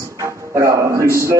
राम कृष्ण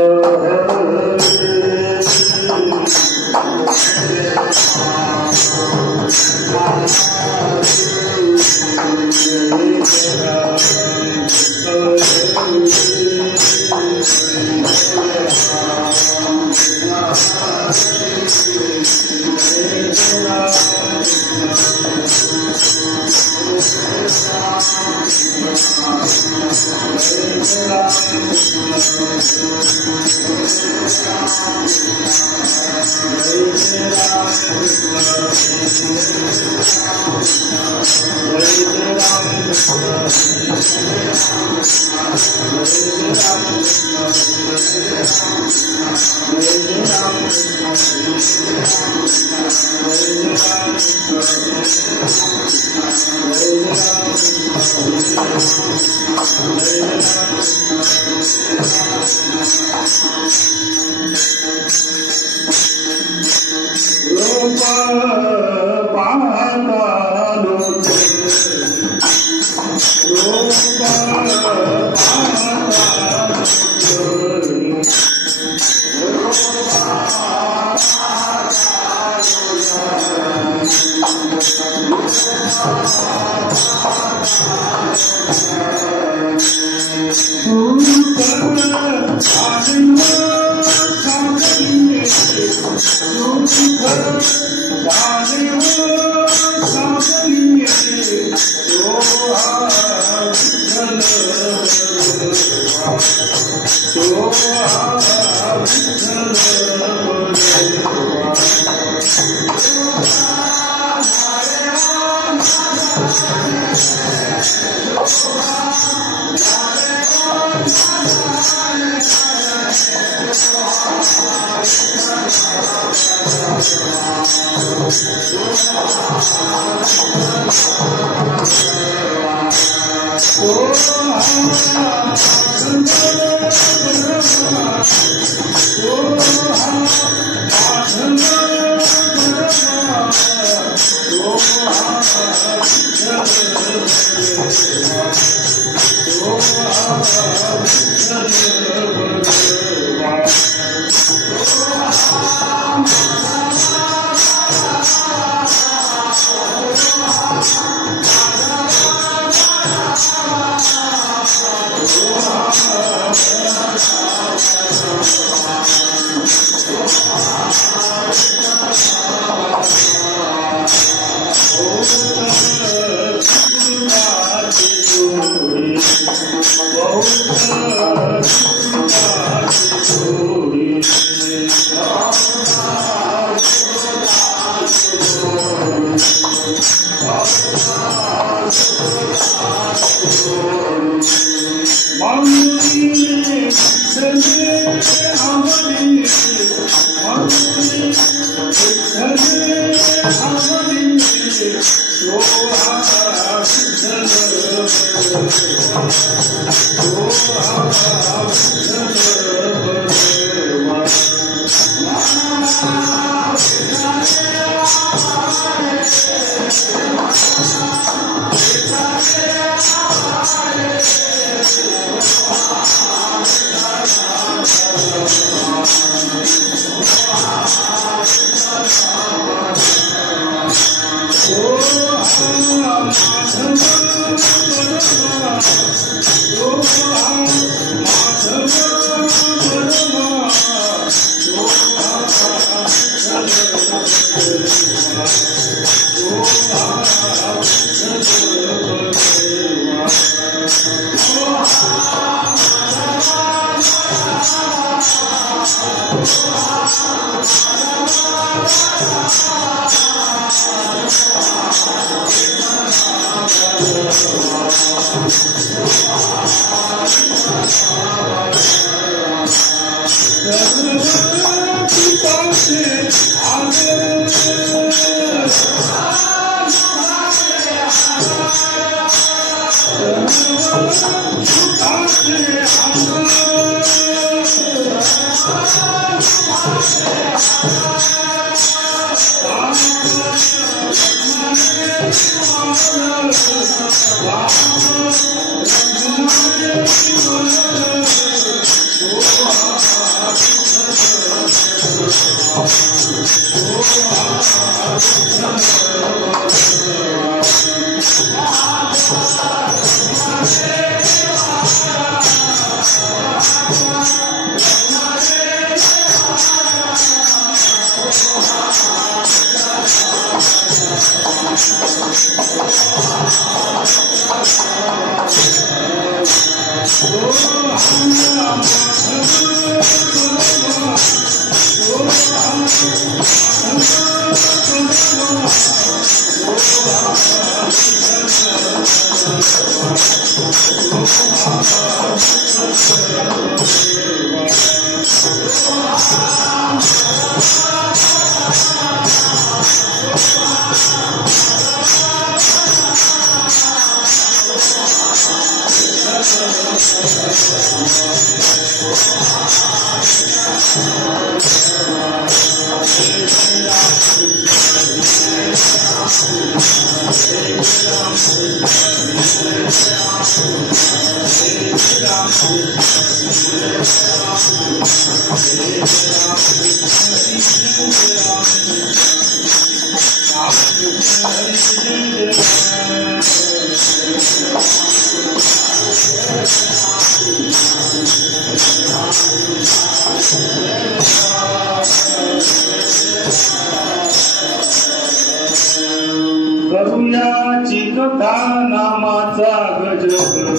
करुयाची कथा नामाचा गजर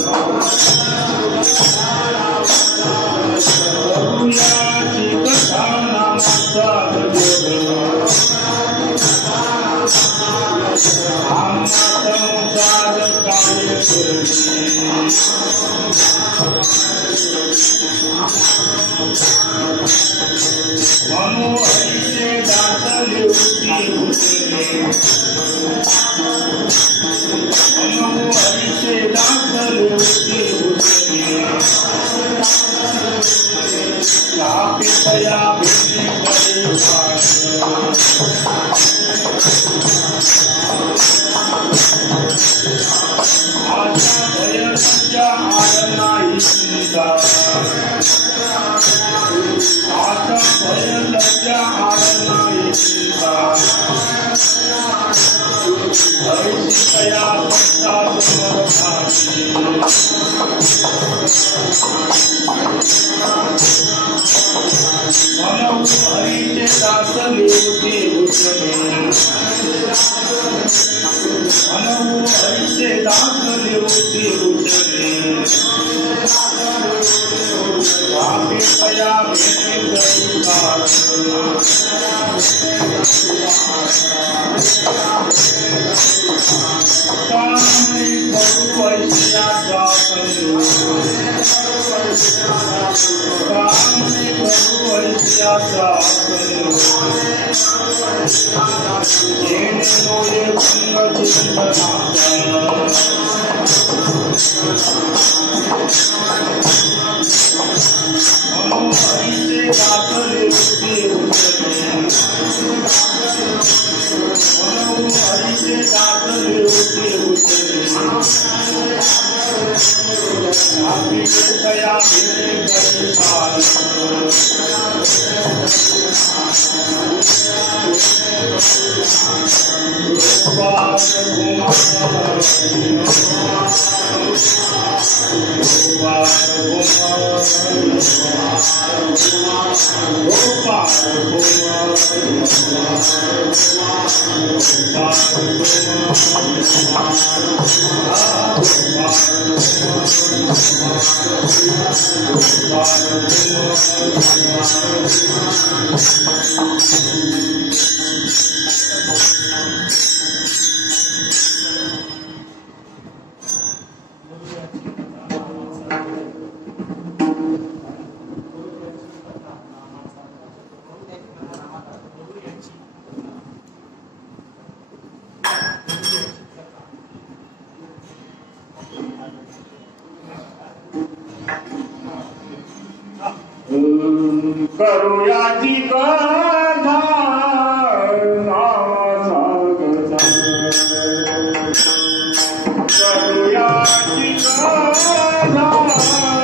करुयाची कथा नामाचा गजर आमचा संसार काय मनोहरीचे दासले होती मनोहरीचे दासले होती तया भेटे आशा भयच्या आरणाई चिंता आशा भयच्या आरणाई चिंता हरितया भक्ता समरभाती मनोहरीचे दासले होते मनोहरीचे दासले होते तया भेटे करुयाची कथा नामाचा गजर करुयाची कथा नामाचा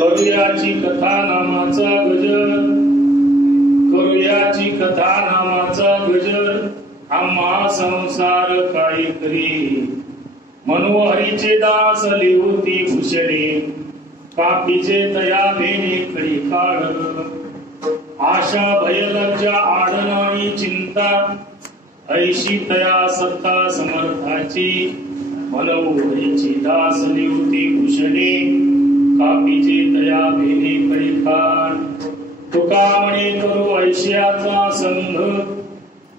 करुयाची कथा नामाचा गजर, करुयाची कथा नामाचा गजर, आम्हा संसार काही करी. मनोहरीचे दास लिहुती भूषणे, कापीचे तया बेने खडी काळ. आशा भय लज्जा आडनाळी चिंता, ऐशी तया सत्ता समर्थाची. मनोहरीची दास लिहुती भूषणे, कापीचे तया बेने खडी काळ. तुका म्हणे करू ऐशियाचा संघ,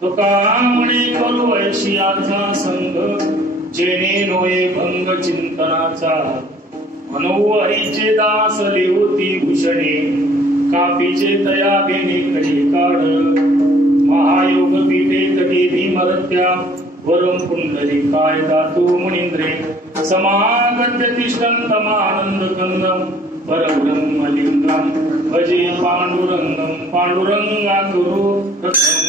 तुका म्हणे करू ऐशियाचा संघ, जेणे नोये भंग चिंतनाचा. मनोहरीचे दास लिहुती भूषणे, कापीचे तया बेने खडी काळ. महायोग पीठे तटी भीमरत्या, वरम पुंडली काय दातू मुनींद्रे. समागत्य तिष्ठन्तमानंद कंदम, परब्रह्मलिंगम भजे पांडुरंगम. पांडुरंगा गुरु प्रथम.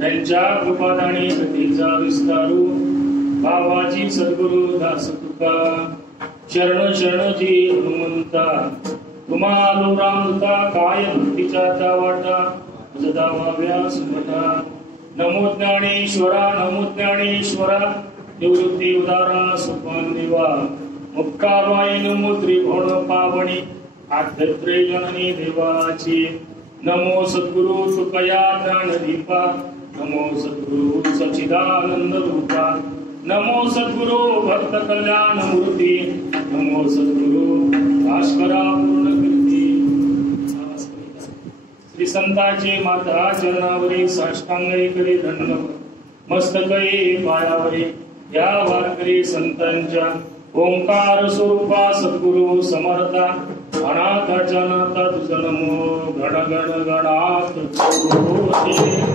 त्यांच्या कृपादानी कथेचा विस्तारू. बाबाजी सद्गुरु दास तुका, शरण शरणजी हनुमंता. तुम्हा रामदूता काय भक्तीच्या त्या वाटा, जदावाव्या सुमता. नमो ज्ञानेश्वरा, नमो ज्ञानेश्वरा. निवृत्ती उदारा सुपान देवा, मुक्ताबाई नमो त्रिभुवन पावनी. आद्यत्रे जननी देवाची. नमो सद्गुरु तुकया ज्ञानदीपा, नमो सद्गुरु सच्चिदानंद रूपा. नमो सद्गुरु भक्त कल्याण मूर्ती, नमो सद्गुरु भास्करा पूर्ण कीर्ती. श्री संतांचे माता चरणावरी साष्टांगी करी दंडवत, मस्तकई पायावरी या वारकरी संतांच्या. ओंकार स्वरूपा सद्गुरु समर्था, अनाथाच्या नाथा तुझ नमो. गण गण गणात गण गण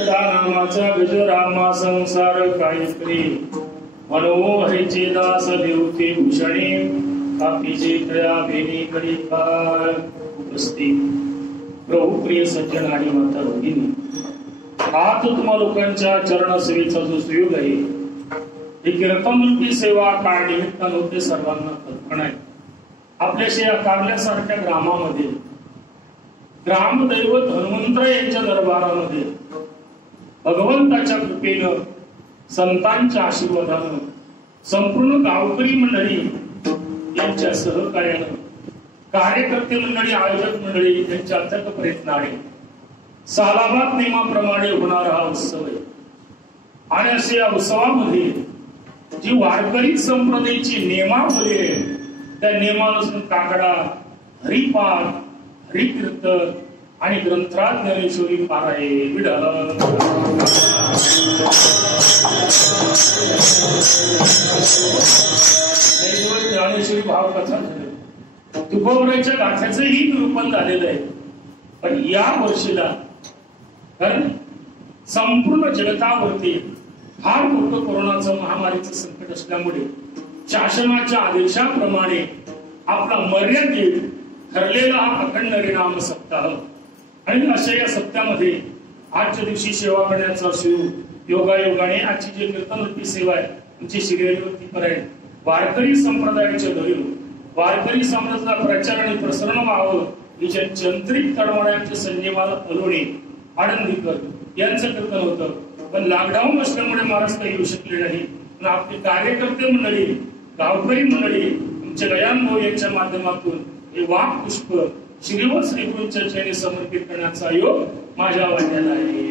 नामाचा गजरामा संसार कायत्री मनोहरीचे दास देवते भूषणे कापीचे तया बेनी करी फार उपस्थित प्रभू प्रिय सज्जन आणि माता भगिनी, आज तुम्हा लोकांच्या चरण सेवेचा जो सुयोग आहे ही कीर्तनरूपी सेवा काय निमित्तानं होते सर्वांना कल्पना आहे. आपल्याशी या कारल्यासारख्या ग्रामामध्ये ग्रामदैवत हनुमंत यांच्या दरबारामध्ये भगवंताच्या कृपेनं संतांच्या आशीर्वादानं संपूर्ण गावकरी मंडळी यांच्या सहकार्यानं कार्यकर्ते मंडळी आयोजक मंडळी यांच्या अथक प्रयत्नाने सालाबाद नियमाप्रमाणे होणारा हा उत्सव आहे. आणि असे या उत्सवामध्ये जी वारकरी संप्रदायाची नियमावली आहे त्या नियमानुसार काकडा, हरिपाठ, हरिकीर्तन आणि ग्रंथराज ज्ञानेश्वरी पारायण विठ्ठल ज्ञानेश्वरी भावकथा झाली. तुकोबराच्या गाथ्याचंही निरूपण झालेलं आहे. पण या वर्षीला कारण संपूर्ण जगतावरती फार मोठं कोरोनाचं महामारीचं संकट असल्यामुळे शासनाच्या आदेशाप्रमाणे आपला मर्यादित ठरलेला हा अखंड हरिनाम सप्ताह आणि अशा या सप्त्यामध्ये आजच्या दिवशी सेवा करण्याचा सुयोग योगायोगाने आजची जी कीर्तनरूपी सेवा आहे तुमची शिगेवरती करायला वारकरी संप्रदायाच्या धरून वारकरी समाजाचा प्रचार आणि प्रसरण व्हावं हिच्या चंत्रित तळमळ्यांचे संजयमाला अलोणे आनंदीकर यांचं कीर्तन होतं. पण लॉकडाऊन असल्यामुळे महाराज काही येऊ शकले नाही. पण आपले कार्यकर्ते मंडळी, गावकरी मंडळी तुमच्या गयान भाऊ यांच्या माध्यमातून हे वाघ पुष्प श्रीवत श्रीगुरूंच्या चरणी समर्पित करण्याचा योग माझ्या वाट्याला आहे.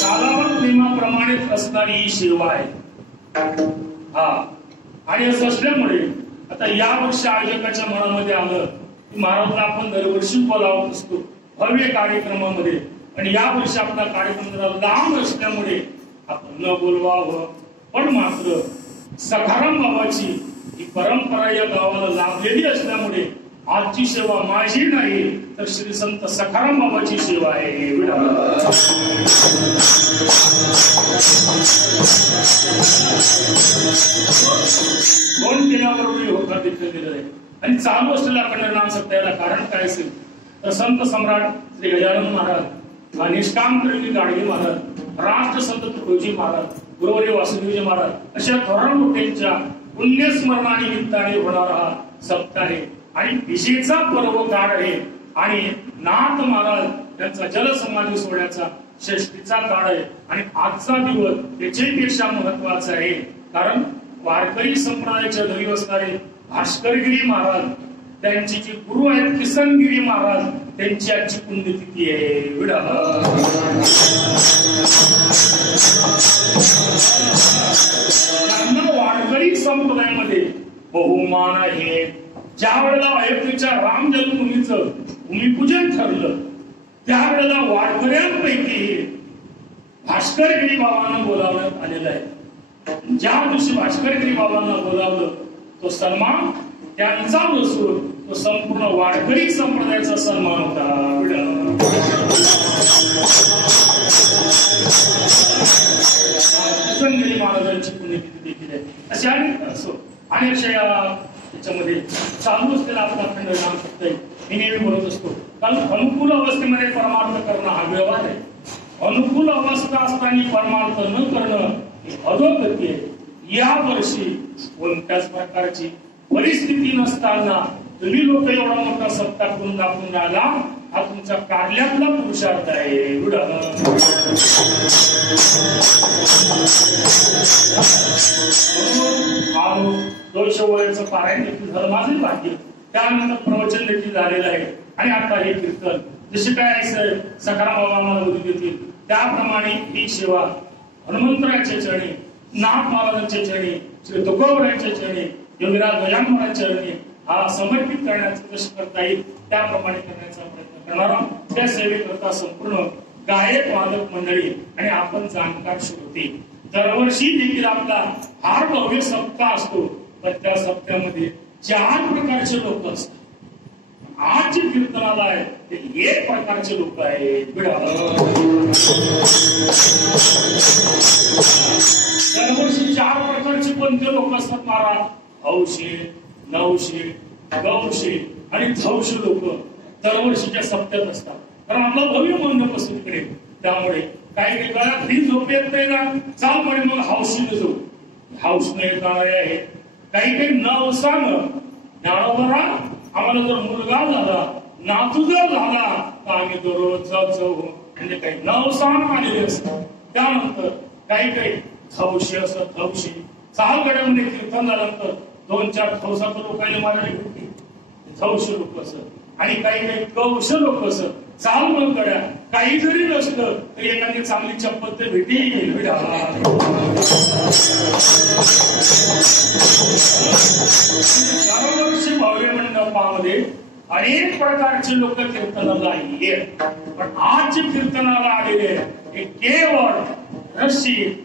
कालावध नियमाप्रमाणेच असणारी ही सेवा आहे. हा आणि असं असल्यामुळे आता या वर्षी आयोजकाच्या मनामध्ये आलं की महाराजला आपण दरवर्षी बोलावत असतो भव्य कार्यक्रमामध्ये आणि या वर्षी आपला कार्यक्रम जरा लांब असल्यामुळे आपण न बोलवावं. पण मात्र सखाराम बाबाची ही परंपरा या गावाला लाभलेली असल्यामुळे आजची सेवा माझी नाही तर श्री संत सखाराम बाबाची सेवा आहे. दोन दिनाबरोबर होता तिथे दिलेलं आहे आणि चालू असलेल्या अखंड नाम सप्ताहाला कारण काय असेल तर संत सम्राट श्री गजानन महाराज, निष्काम करणी गाडगे महाराज, राष्ट्रसंत तुकोजी महाराज, गुरुवर्य वासुदेवजी महाराज अशा थोरात मोठ्यांच्या पुण्यस्मरणानिमित्ताने होणारा हा सप्ताह आहे आणि विजेचा पर्व काळ आहे आणि नाथ महाराज त्यांचा जलसमाधी सोहळ्याचा षष्टीचा काळ आहे आणि आजचा दिवस त्याच्यापेक्षा महत्वाचा आहे कारण वारकरी संप्रदायाच्या धरी असणारे भास्करगिरी महाराज त्यांची जी गुरु आहेत किसनगिरी महाराज त्यांची आजची पुण्यतिथी आहे. वारकरी संप्रदायामध्ये बहुमान आहे. ज्या वेळेला अयोध्येच्या राम जन्मभूमीचं भूमिपूजन ठरलं त्यावेळेला वारकऱ्यांपैकी भास्करगिरी बाबांना बोलावण्यात आलेलं आहे. ज्या दिवशी भास्करगिरी बाबांना बोलावलं तो सन्मान त्यांचा नसून तो संपूर्ण वारकरी संप्रदायाचा सन्मान होता. मुलाची पुण्यतिथी देखील आहे. असे अनेक असो आणि अशा त्याच्यामध्ये चालू असलेला आपला अखंड नाम सत्य आहे. मी नेहमी बोलत असतो, कारण अनुकूल अवस्थेमध्ये परमार्थ करणं हा व्यवहार आहे. अनुकूल अवस्था असताना परमार्थ न करणं ही अधोगती आहे. या वर्षी कोणत्याच प्रकारची परिस्थिती नसताना तुम्ही लोक एवढा मोठा सत्ता करून दाखवून राहिला, हा तुमच्या कार्यातला पुरुषार्थ आहे. दोषवयाचं पारायण देखील झालं माझं भाग्य. त्यानंतर प्रवचन देखील झालेलं आहे. आणि आता हे कीर्तन जसे काय सकाराम बाबा आम्हाला बोलू देतील त्याप्रमाणे ही सेवा हनुमंतराच्या चरणी, नाथ महाराजांच्या चरणी, श्री तुकोबरायांच्या चरणी, योगीराज गजानन महाराजांच्या चरणी हा समर्पित करण्याचं कसं करता येईल त्याप्रमाणे करण्याचा प्रयत्न करणारा त्या सेवेकरता संपूर्ण गायक वादक मंडळी आणि आपण जाणकार श्रोते. दरवर्षी देखील आपला फार भव्य सप्ताह असतो, पण त्या सप्त्यामध्ये 4 प्रकारचे लोक असतात. आज जे कीर्तनाला आहे ते 1 प्रकारचे लोक आहेत. दरवर्षी 4 प्रकारचे कोणते लोक असतात महाराज? हौशे, नवशे, गौशे आणि धौशे लोक दरवर्षीच्या सप्त्यात असतात. कारण आपलं भव्य मंडप असतो तिकडे. त्यामुळे काही वेळा घरी झोप येत नाही ना, चाल म्हणे मग हौशीने झोप. हौसने येणारे आहे. काही नवसानं ज्ञानोबरा आम्हाला जर मुलगा झाला, नातू जर झाला तर आम्ही दररोज जाऊ म्हणजे काही नवसान आलेले असतात. त्यानंतर काही धौशी असत. धौशी 6 गड्यामध्ये कीर्तन झाल्यानंतर 2-4 धौसात लोकांना मारायला भेटते, धौशी लोक असत. आणि काही कौश लोक असत. 4 मग गड्या काही जरी नसलं तरी एखादी चांगली चप्पल ते भेटेल. दरवर्षी भव्य मंडपामध्ये अनेक प्रकारचे लोक कीर्तनाला येत. पण आज जे कीर्तनाला आलेले हे केवळ रसिक,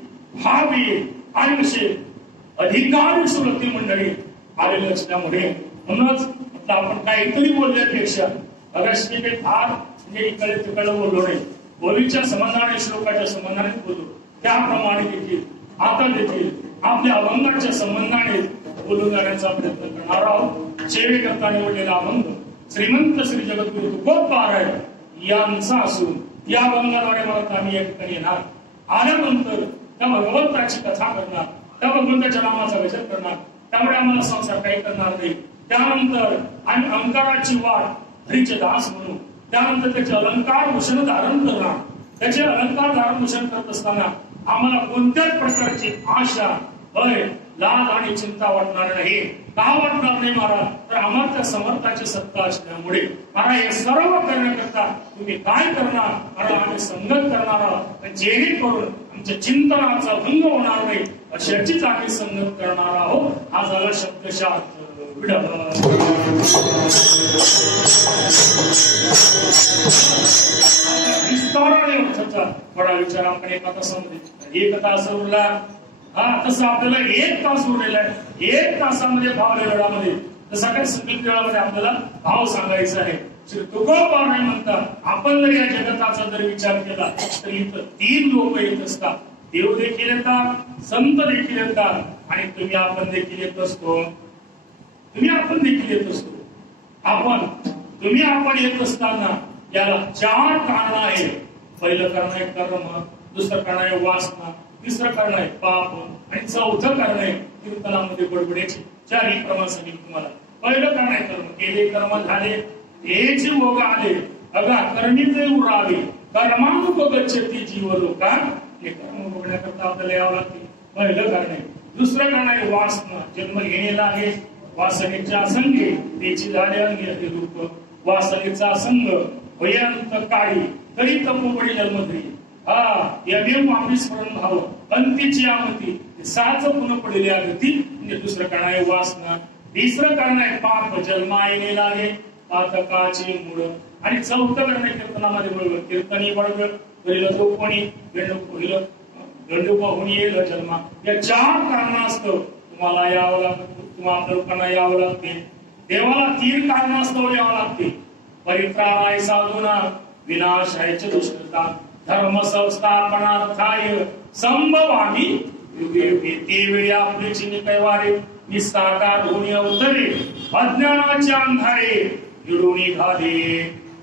भावी आणि असे अधिकारी श्रोते मंडळी आलेले असल्यामुळे म्हणूनच आपण काहीतरी बोलण्यापेक्षा अगस्ती काही फार म्हणजे इकडे तिकडे बोललो नाही. बोलीच्या संबंधाने, श्लोकाच्या संबंधाने बोलू. त्याप्रमाणे देखील आता देखील आपल्या अभंगाच्या संबंधाने बोलून जाण्याचा प्रयत्न करणार आहोत. सेवेकरता निवडलेला अभंग श्रीमंत श्री जगद्गुरु तुकोबाराय यांचा असून या अभंगाद्वारे मला आम्ही या ठिकाणी येणार. आल्यानंतर त्या भगवंताची कथा करणार, त्या भगवंताच्या नामाचा विचार करणार. त्यामुळे आम्हाला संसार काही करणार नाही. त्यानंतर आम्ही अलंकाराची वाट हरीचे दास म्हणू. त्यानंतर त्याचे अलंकार भूषण धारण करणार. त्याचे अलंकार धारण भूषण करत असताना आम्हाला कोणत्याच प्रकारची आशा, भय, लाज आणि चिंता वाटणार नाही. का वाटणार नाही महाराज? तर आम्हाला त्या समर्थाची सत्ता असल्यामुळे महाराज हे सर्व करण्याकरता तुम्ही काय करणार? महाराज आम्ही संगत करणार आहोत, जेणेकरून आमच्या चिंतनाचा भंग होणार नाही अशाचीच आम्ही संगत करणार आहोत. हा झाला शब्दशः विस्ताराने थोडा विचार आपण एका तासामध्ये 1 तास उरला. तसं आपल्याला 1 तास उरलेला आहे. 1 तासामध्ये भाव वेळामध्ये तसा काही संगीत वेळामध्ये आपल्याला भाव सांगायचा आहे. श्री तुकोबाराय म्हणतात आपण जर या जगताचा जर विचार केला तर इथं 3 लोक येत असतात. देव देखील येतात, संत देखील येतात आणि तुम्ही आपण देखील येत असतो. आपण येत असताना याला 4 कारण आहेत. पहिलं कारण आहे कर्म, दुसरं कारण आहे वासना, तिसरं कारण आहे पाप आणि चौथं कारण आहे कीर्तनामध्ये बडबड्याचे. 4 प्रमाण सांगितले तुम्हाला. पहिलं कारण आहे कर्म. केले कर्म झाले हेच भोग आले, अगा कर्मीचे उरावे कर्मानुपगच्छति जीव लोका. हे कर्म भोगण्याकरता आपल्याला यावं लागते. पहिलं कारण आहे. दुसरं कारण आहे वासना. जन्म घेणे लागे वासनेच्या संगे त्याची झाले अंगी रूप. वासनेचा संग भयंत काळी तरी तपोबळी जन्मधरी. यमेव आम्ही स्मरण भाव अंतीची आमती 7 पुन्हा पडलेल्या गती. म्हणजे दुसरं कारण आहे वासना. तिसरं कारण आहे पाप. जन्मायने लागे पातकाचे मूळ. आणि चौथं कारण आहे कीर्तनामध्ये बळगळ. कीर्तनी बळगळ पहिलं तो कोणी गंडू पाहून येईल जन्मा. या 4 कारणास्तव तुम्हाला यावं लागतं. तुम्हाला लोकांना यावं लागते. देवाला 3 कारणास्तव यावं लागते. परित्राणाय साधूना, विनाशाय च दुष्कृता, धर्म संस्थापनार्थाय संभवामी ते वेळी आपले चिनी कैवारे निस्ताकार होणे अवतरे अज्ञानाचे अंधारे गिळून घाले.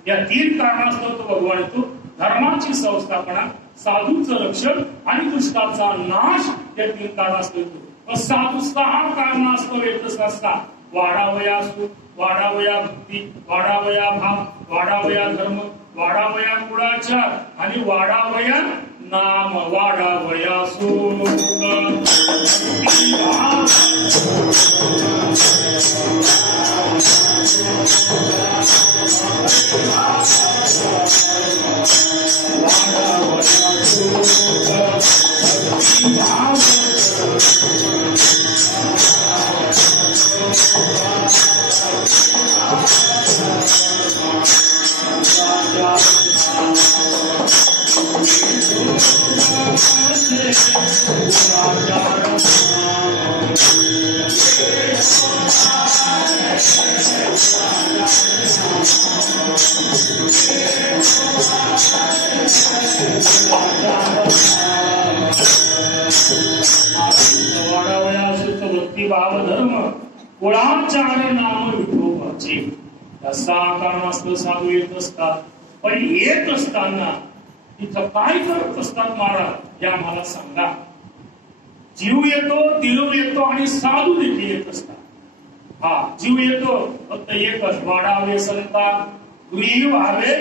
या 3 कारणास्तव तो भगवान तो धर्माची संस्थापना, साधूचं रक्षण आणि दुष्टाचा नाश या 3 कारणास्तव. साधू 6 कारणास्तव येतच असता. वाढावया सुख, वाढावया भक्ती, वाढावया भाव, वाढावया धर्म, वाढावया कुळाचार आणि वाढावया नाम, वाढावया सुख. भाव धर्म कुळाचार नाम विठोबाचे. असा कारणास्तव साधू येत असतात. पण येत असताना इथं काय करत असतात महाराज, या मला सांगा. जीव येतो, देव येतो आणि साधू देखील येत असतात. हा जीव येतो फक्त एकच, वाढावे संता, गृही व्हावे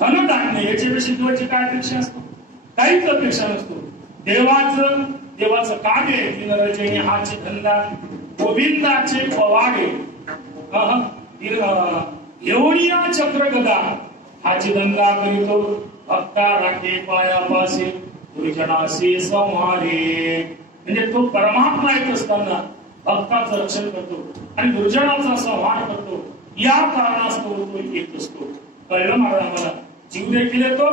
धनधान्य. याच्यापेक्षा देवाची काय अपेक्षा असतो? काहीच अपेक्षा नसतो. देवाचं कार्य तीन रजनी हाचे धंदा, गोविंदाचे पवाडे, एवढिया चक्र गदा हाची धंदा करीतो. भक्ता राखे पायापासे, दुर्जनासे संहारे. म्हणजे तो परमात्मा येत असताना भक्ताचं रक्षण करतो आणि दुर्जनाचा संहार करतो. या कारणास्तव तो येत असतो. कळलं महाराज आम्हाला. जीव देखील येतो,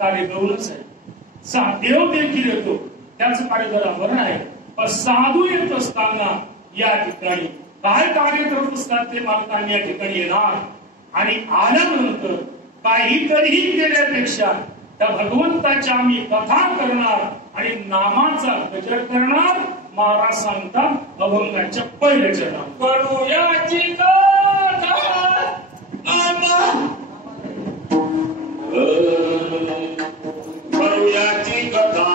कार्य गौरच आहे. देव देखील येतो, त्याचं कार्य जरा बरं आहे. पण साधू येत असताना या ठिकाणी काय कार्य करत असतात ते मालकांनी या ठिकाणी येणार आणि आल्यानंतर काहीतरी केल्यापेक्षा त्या भगवंताच्या आम्ही कथा करणार आणि नामाचा गजर करणार. महाराज सांगतात अभंगाच्या पहिल्या चरणात, करूयाची कथा करूयाची कथा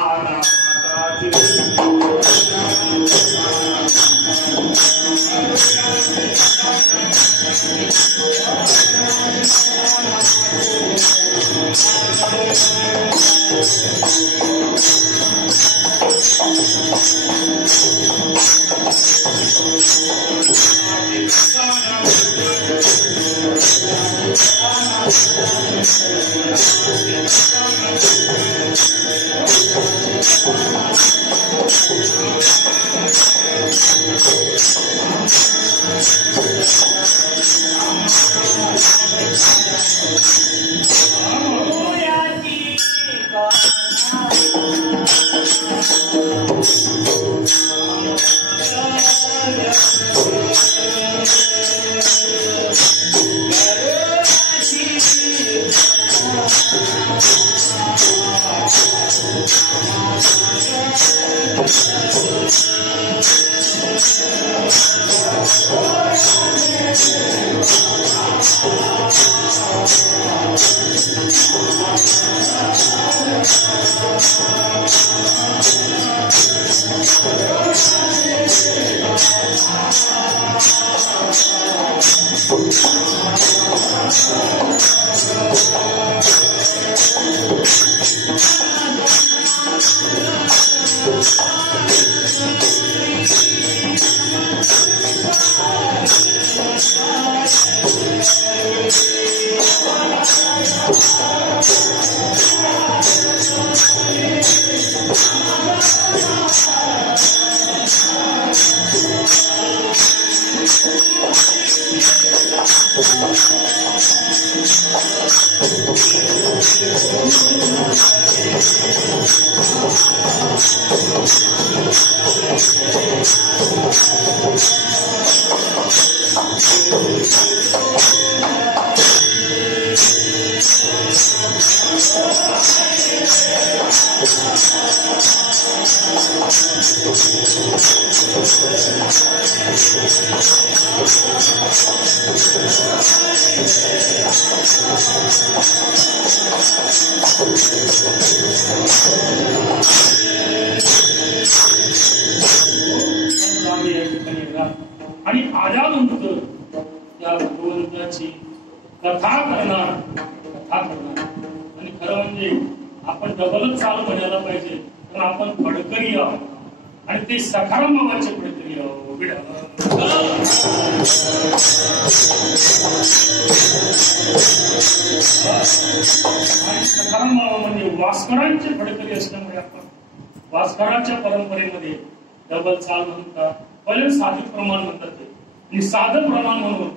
आणि आल्यानंतर त्या भगवंताची कथा करणार आणि खरं म्हणजे आपण डबलच चाल म्हणायला पाहिजे, तर आपण फडकरी आहोत आणि ते सखाराम बाबाचे फडकरी आहोत. आणि सखाराम बाबा म्हणजे वास्करांचे फडकरी असल्यामुळे आपण वास्करांच्या परंपरेमध्ये डबल चाल म्हणतात, पहिले साधिक प्रमाण म्हणतात ते, आणि साधं प्रमाण म्हणून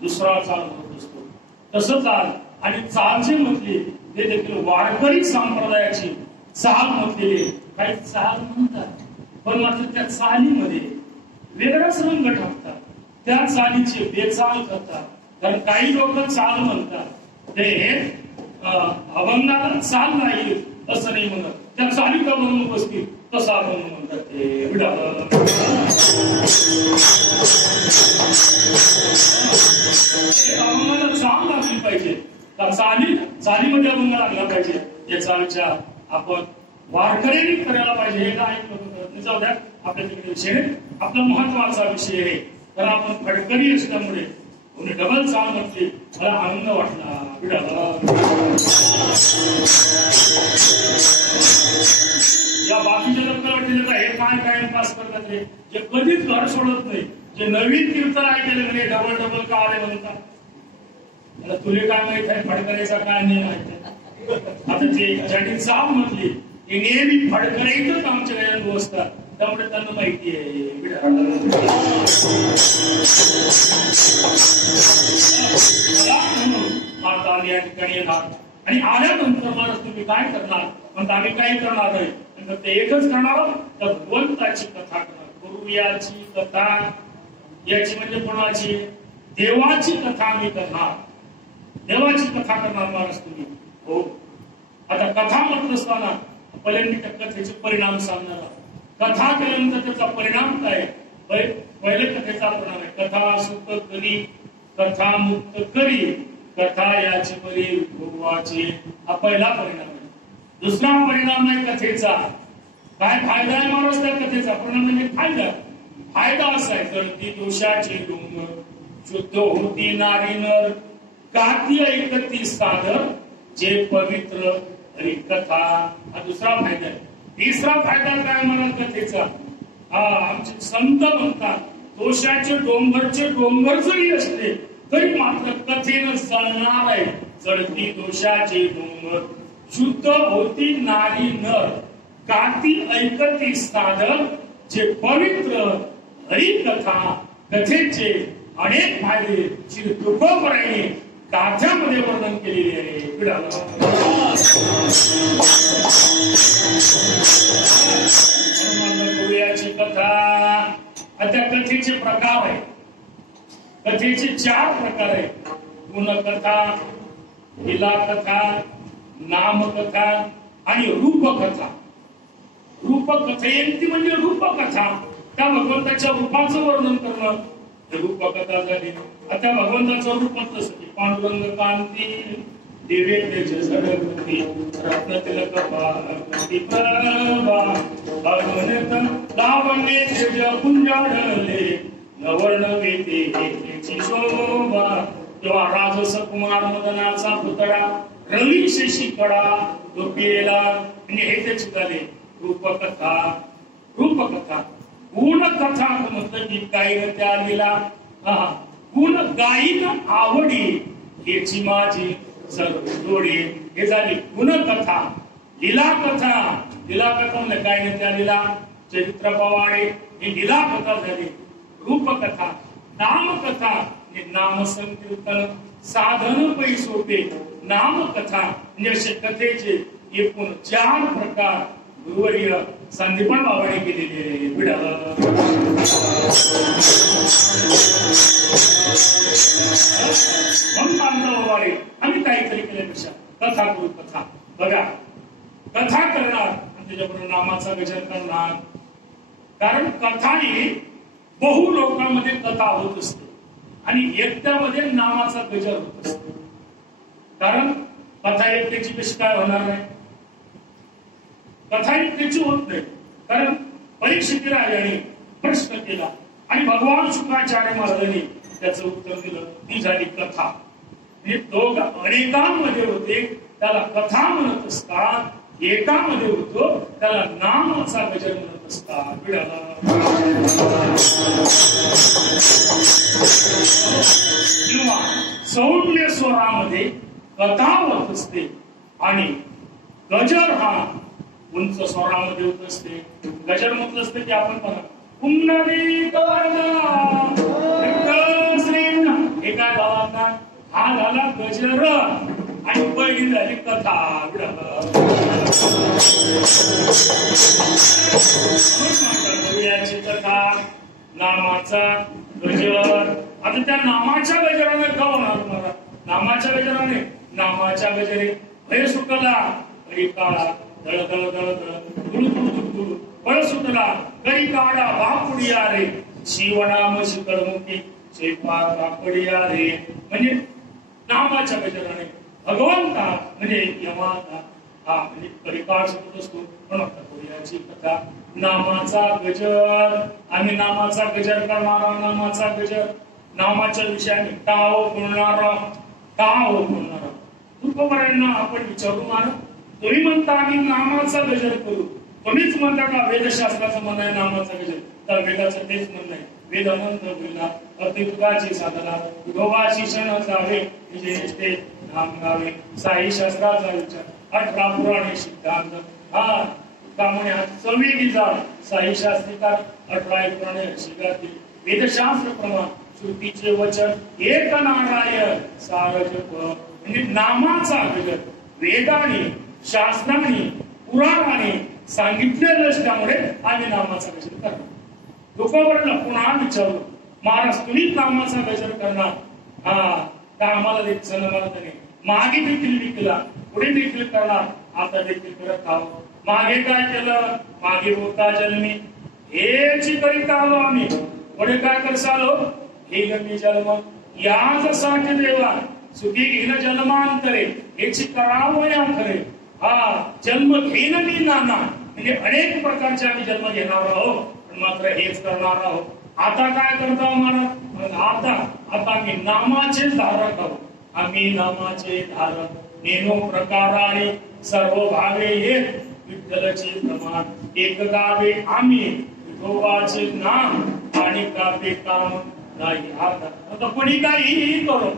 दुसरा चाल म्हणत असतो. तसं चाल आणि चालचे म्हटले ते देखील वारकरी संप्रदायाची चाल म्हटलेले काही चाल म्हणतात, पण मात्र त्या चालीमध्ये वेगळाच रंग टाकतात, त्या चालीचे बेचाल करतात. कारण काही लोक चाल म्हणतात ते अभंगाला चाल नाही असं नाही म्हणत, त्या चालीचा म्हणून बसतील तसा अभंग म्हणतात ते. अभंगाला चाल लागली पाहिजे, चालीमध्ये अभंग लागला पाहिजे. या चालच्या आपण वारकरी करायला पाहिजे. हे काय जाऊ द्या, आपल्या तिकडे विषय आपला महत्वाचा विषय आहे. तर आपण फडकरी असल्यामुळे डबल चाल म्हटली, मला आनंद वाटला. या बाकीच्या लोकांना वाटले हे काय काय पास करतात रे, जे कधीच घर सोडत नाही, जे नवीन कीर्तन ऐकले म्हणजे डबल डबल का आले म्हणतात. आता तुले काय माहित आहे फडकरीचा काय नियम आहे. आता जे ज्यांनी चाल म्हटली ते नेहमी फडकरीतच आमच्या वेळेला बसतात, त्यामुळे त्यांना माहिती आहे. आता आम्ही या ठिकाणी येणार आणि आल्यानंतर मला तुम्ही काय करणार म्हणता, आम्ही काय करणार आहे तर ते एकच करणार, तर भगवंताची कथा करणार. गुरुयाची कथा, याची म्हणजे कोणाची, देवाची कथा आम्ही करणार, देवाची कथा करणार महाराज तुम्ही. हो, आता कथा म्हणत असताना पहिल्यांदा त्या कथेचे परिणाम सांगणार. कथा केल्यानंतर त्याचा परिणाम काय, पहिले कथेचा परिणाम आहे कथा सुख करी, कथा मुक्त करी, कथा याची बरी भोगवाची, हा पहिला परिणाम आहे. दुसरा परिणाम आहे कथेचा. काय फायदा आहे महाराज त्या कथेचा, परिणाम म्हणजे फायदा असा आहे, जळती दोषाचे डोंगर, शुद्ध होती नारी नर, काती ऐकती सादर, जे पवित्र हरी कथा. हा दुसरा फायदा आहे. तिसरा फायदा काय मला कथेचा, आमचे संत म्हणतात दोषाचे डोंगर जरी असले तरी मात्र कथेनं जळणार आहे. जळती दोषाचे डोंगर, शुद्ध होती नारी नर, काती ऐकती सादर, जे पवित्र हरी कथा. कथेचे अनेक फायदे श्री तुकोबरायांनी गाथ्यामध्ये वर्णन केलेले आहे. गुरुयाची कथा, त्या कथेचे प्रकार आहे. कथेचे 4 प्रकार आहेत. गुणकथा, लीला कथा, नामकथा आणि रूपकथा. रूपकथेंती म्हणजे रूपकथा, त्या भगवंताच्या रूपाचं वर्णन करणं रूपकथा झाली. आता भगवंताचं रूप म्हटलं की पांडुरंग कांती, दिव्य तेज सरस्वती, रत्न तिलक पार्वती प्रभा, भगवंत लावण्य तेज कुंजाडले, नवर्ण वेतेची शोभा. तेव्हा राजस कुमार मदनाचा पुतळा, रवी शशी कडा तो पिलेला, म्हणजे हे त्याची झाले रूपकथा. रूपकथा. गुणकथा म्हटलं की गायन त्या लिला, गुण गायन आवडी, याची माझी सर्व जोडी, हे झाली गुणकथा. लीला कथा, लीला कथा म्हणजे गायन त्या लिला, चरित्र पवाडे, ही लीला कथा झाली. रूपकथा. नामकथा म्हणजे नाम संकीर्तन, साधन पैसोपे. नामकथा म्हणजे असे कथेचे एकूण 4 प्रकार गुरुवर्य संदीपान बाबाने केलेले. आम्ही काहीतरी केल्यापेक्षा कथा करू. कथा बघा, कथा करणार त्याच्याबरोबर नामाचा गजर करणार. कारण कथा ही बहु लोकांमध्ये कथा होत असते आणि एकट्यामध्ये नामाचा गजर होत असतो. कारण कथा एकट्याची कशी काय होणार नाही? कथा एकट्याची होत नाही. कारण परीक्षित राजाने प्रश्न केला आणि भगवान शुक्राचार्य महाराजांनी त्याचं उत्तर दिलं. ती झाली कथा. हे दोघ अनेकांमध्ये होते त्याला कथा म्हणत असतात, एकामध्ये होतो त्याला नामाचा गजर म्हणत असतात. किंवा सौम्य स्वरामध्ये कथा होत असते आणि गजर हा उंच स्वरामध्ये होत असते. गजर म्हटलं असते की आपण बघा हे काय झाला? हा झाला गजर आणि पहिली झाली कथा. याची कथा नामाचा गजर. आता त्या नामाच्या गजराने का होणार तुम्हाला? नामाच्या गजराने नामाच्या गजरे भय सुटला करी काळा दळ दळ दळ दळ गुळू गुळू गुळू फळ सुटला करी काळा बापुडिया रे शिवनाम शिकळमुखी शेपा बापुडिया रे. म्हणजे नामाच्या गजराने भगवंता म्हणजे यमाता हा म्हणजे परिकाळ सुटत असतो. पण याची कथा नामाचा गजर. आम्ही नामाचा गजर करणारा नामाचा गजर. नामाच्या विषयाने टाव बोलणारा टाव बोलणारा. तुकोबरायांना आपण विचारू महाराज तुम्ही म्हणता आम्ही नामाचा गजर करू, तुम्हीच म्हणता का वेदशास्त्राचं म्हणणं आहे नामाचा गजर? तर वेदाचं तेच म्हणणं आहे. वेद मंत्र बोलला अतियुगाची साधना विठोबाची क्षण जावे म्हणजे नाम गावे. साई शास्त्राचा विचार 18 पुराणे सिद्धांत हा त्यामुळे चवी जा साई शास्त्रिकार 18 पुराणे शिकातील वेदशास्त्र प्रमाण श्रुतीचे वचन एक नारायण सार जप. म्हणजे नामाचा गजर वेदाने शास्त्राने पुराणाने सांगितलेलं असल्यामुळे आम्ही नामाचा गजर करणार. लोकांवरला पुन्हा विचारलो महाराज तुम्हीच नामाचा गजर करणार? हा त्या आम्हाला सण नाही. मागे देखील विकला पुढे देखील करणार, आता देखील करत आहोत. मागे काय केलं? मागे होता जन्मी हेची करीत आलो आम्ही. पुढे काय करत आलो? हे गमी जन्म याच साठी देवा सुखी घेणं जन्मांतरे याची करावं या खरे. हा जन्म घेणं मी नाना म्हणजे अनेक प्रकारचे आम्ही जन्म घेणार आहोत, पण मात्र हेच करणार आहोत. आता काय करतो महाराज? आता आम्ही नामाचे धारक आहोत. आम्ही नामाचे धारक नेनो प्रकाराने सर्व भावे येत विठ्ठलचे प्रमाण एक गावे आम्ही विठोबाचे नाम आणि कापे काम नाही. आता कोणी काही करो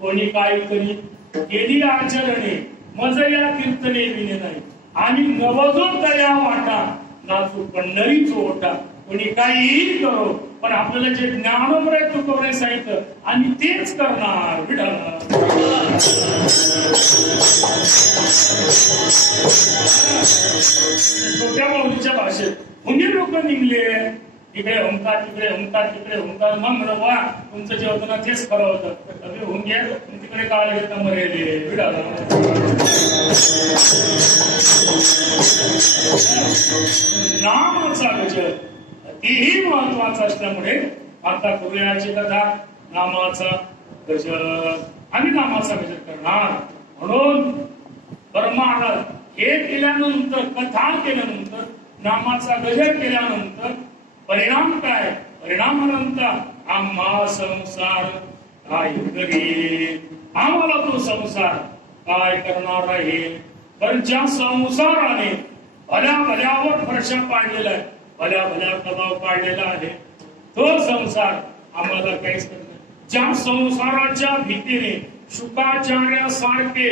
कोणी काही करी केली आचरणे मज या कीर्तने विने नाही. आम्ही नवजो दया वाटा नाचू पंढरी चोटा. कोणी काहीही करो पण आपल्याला जे ज्ञानोबरे तुकोबरे सांगितलं आम्ही तेच करणार. छोट्या माऊलीच्या भाषेत हुंगे लोक निघले इकडे हुंकार तिकडे हुंकार तिकडे हुंकार. मग म्हणलं वा तुमचं जे होतं ना तेच खरं होतं. हुंगे तिकडे काळ घेता मरेले नामाचा गजर तेही महत्वाचा असल्यामुळे आता करूयाची कथा नामाचा गजर. आम्ही नामाचा गजर करणार. म्हणून महाराज हे केल्यानंतर कथा केल्यानंतर नामाचा गजर केल्यानंतर परिणाम काय? परिणामानंतर आम्हा संसार काय करेल? आम्हाला तो संसार काय करणार आहे? पण ज्या संसाराने भल्या भल्यावर फरशा पाडलेला आहे, भल्या भल्या दबाव पाडलेला आहे, तो संसार आम्हाला काहीच करत नाही. ज्या संसाराच्या भीतीने शुकाचार्यासारखे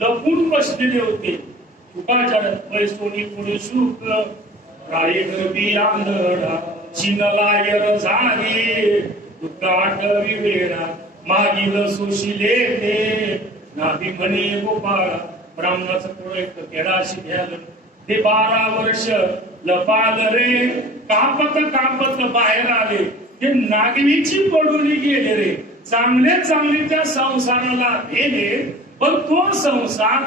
लपून बसलेले होते. शुकाचार्य पैसोनी पुढे शुक राळी गरबी आंधळा चिनलायर झाली दुकाट विवेडा मागील सुशिले ते नाभी म्हणे गोपाळा. ब्राह्मणाचं पुढे केडाशी घ्याल ते 12 वर्ष लपाल रे. कापत कापत बाहेर आले ते नागवीची पडून गेले रे. चांगले चांगले त्या संसाराला भेले पण तो संसार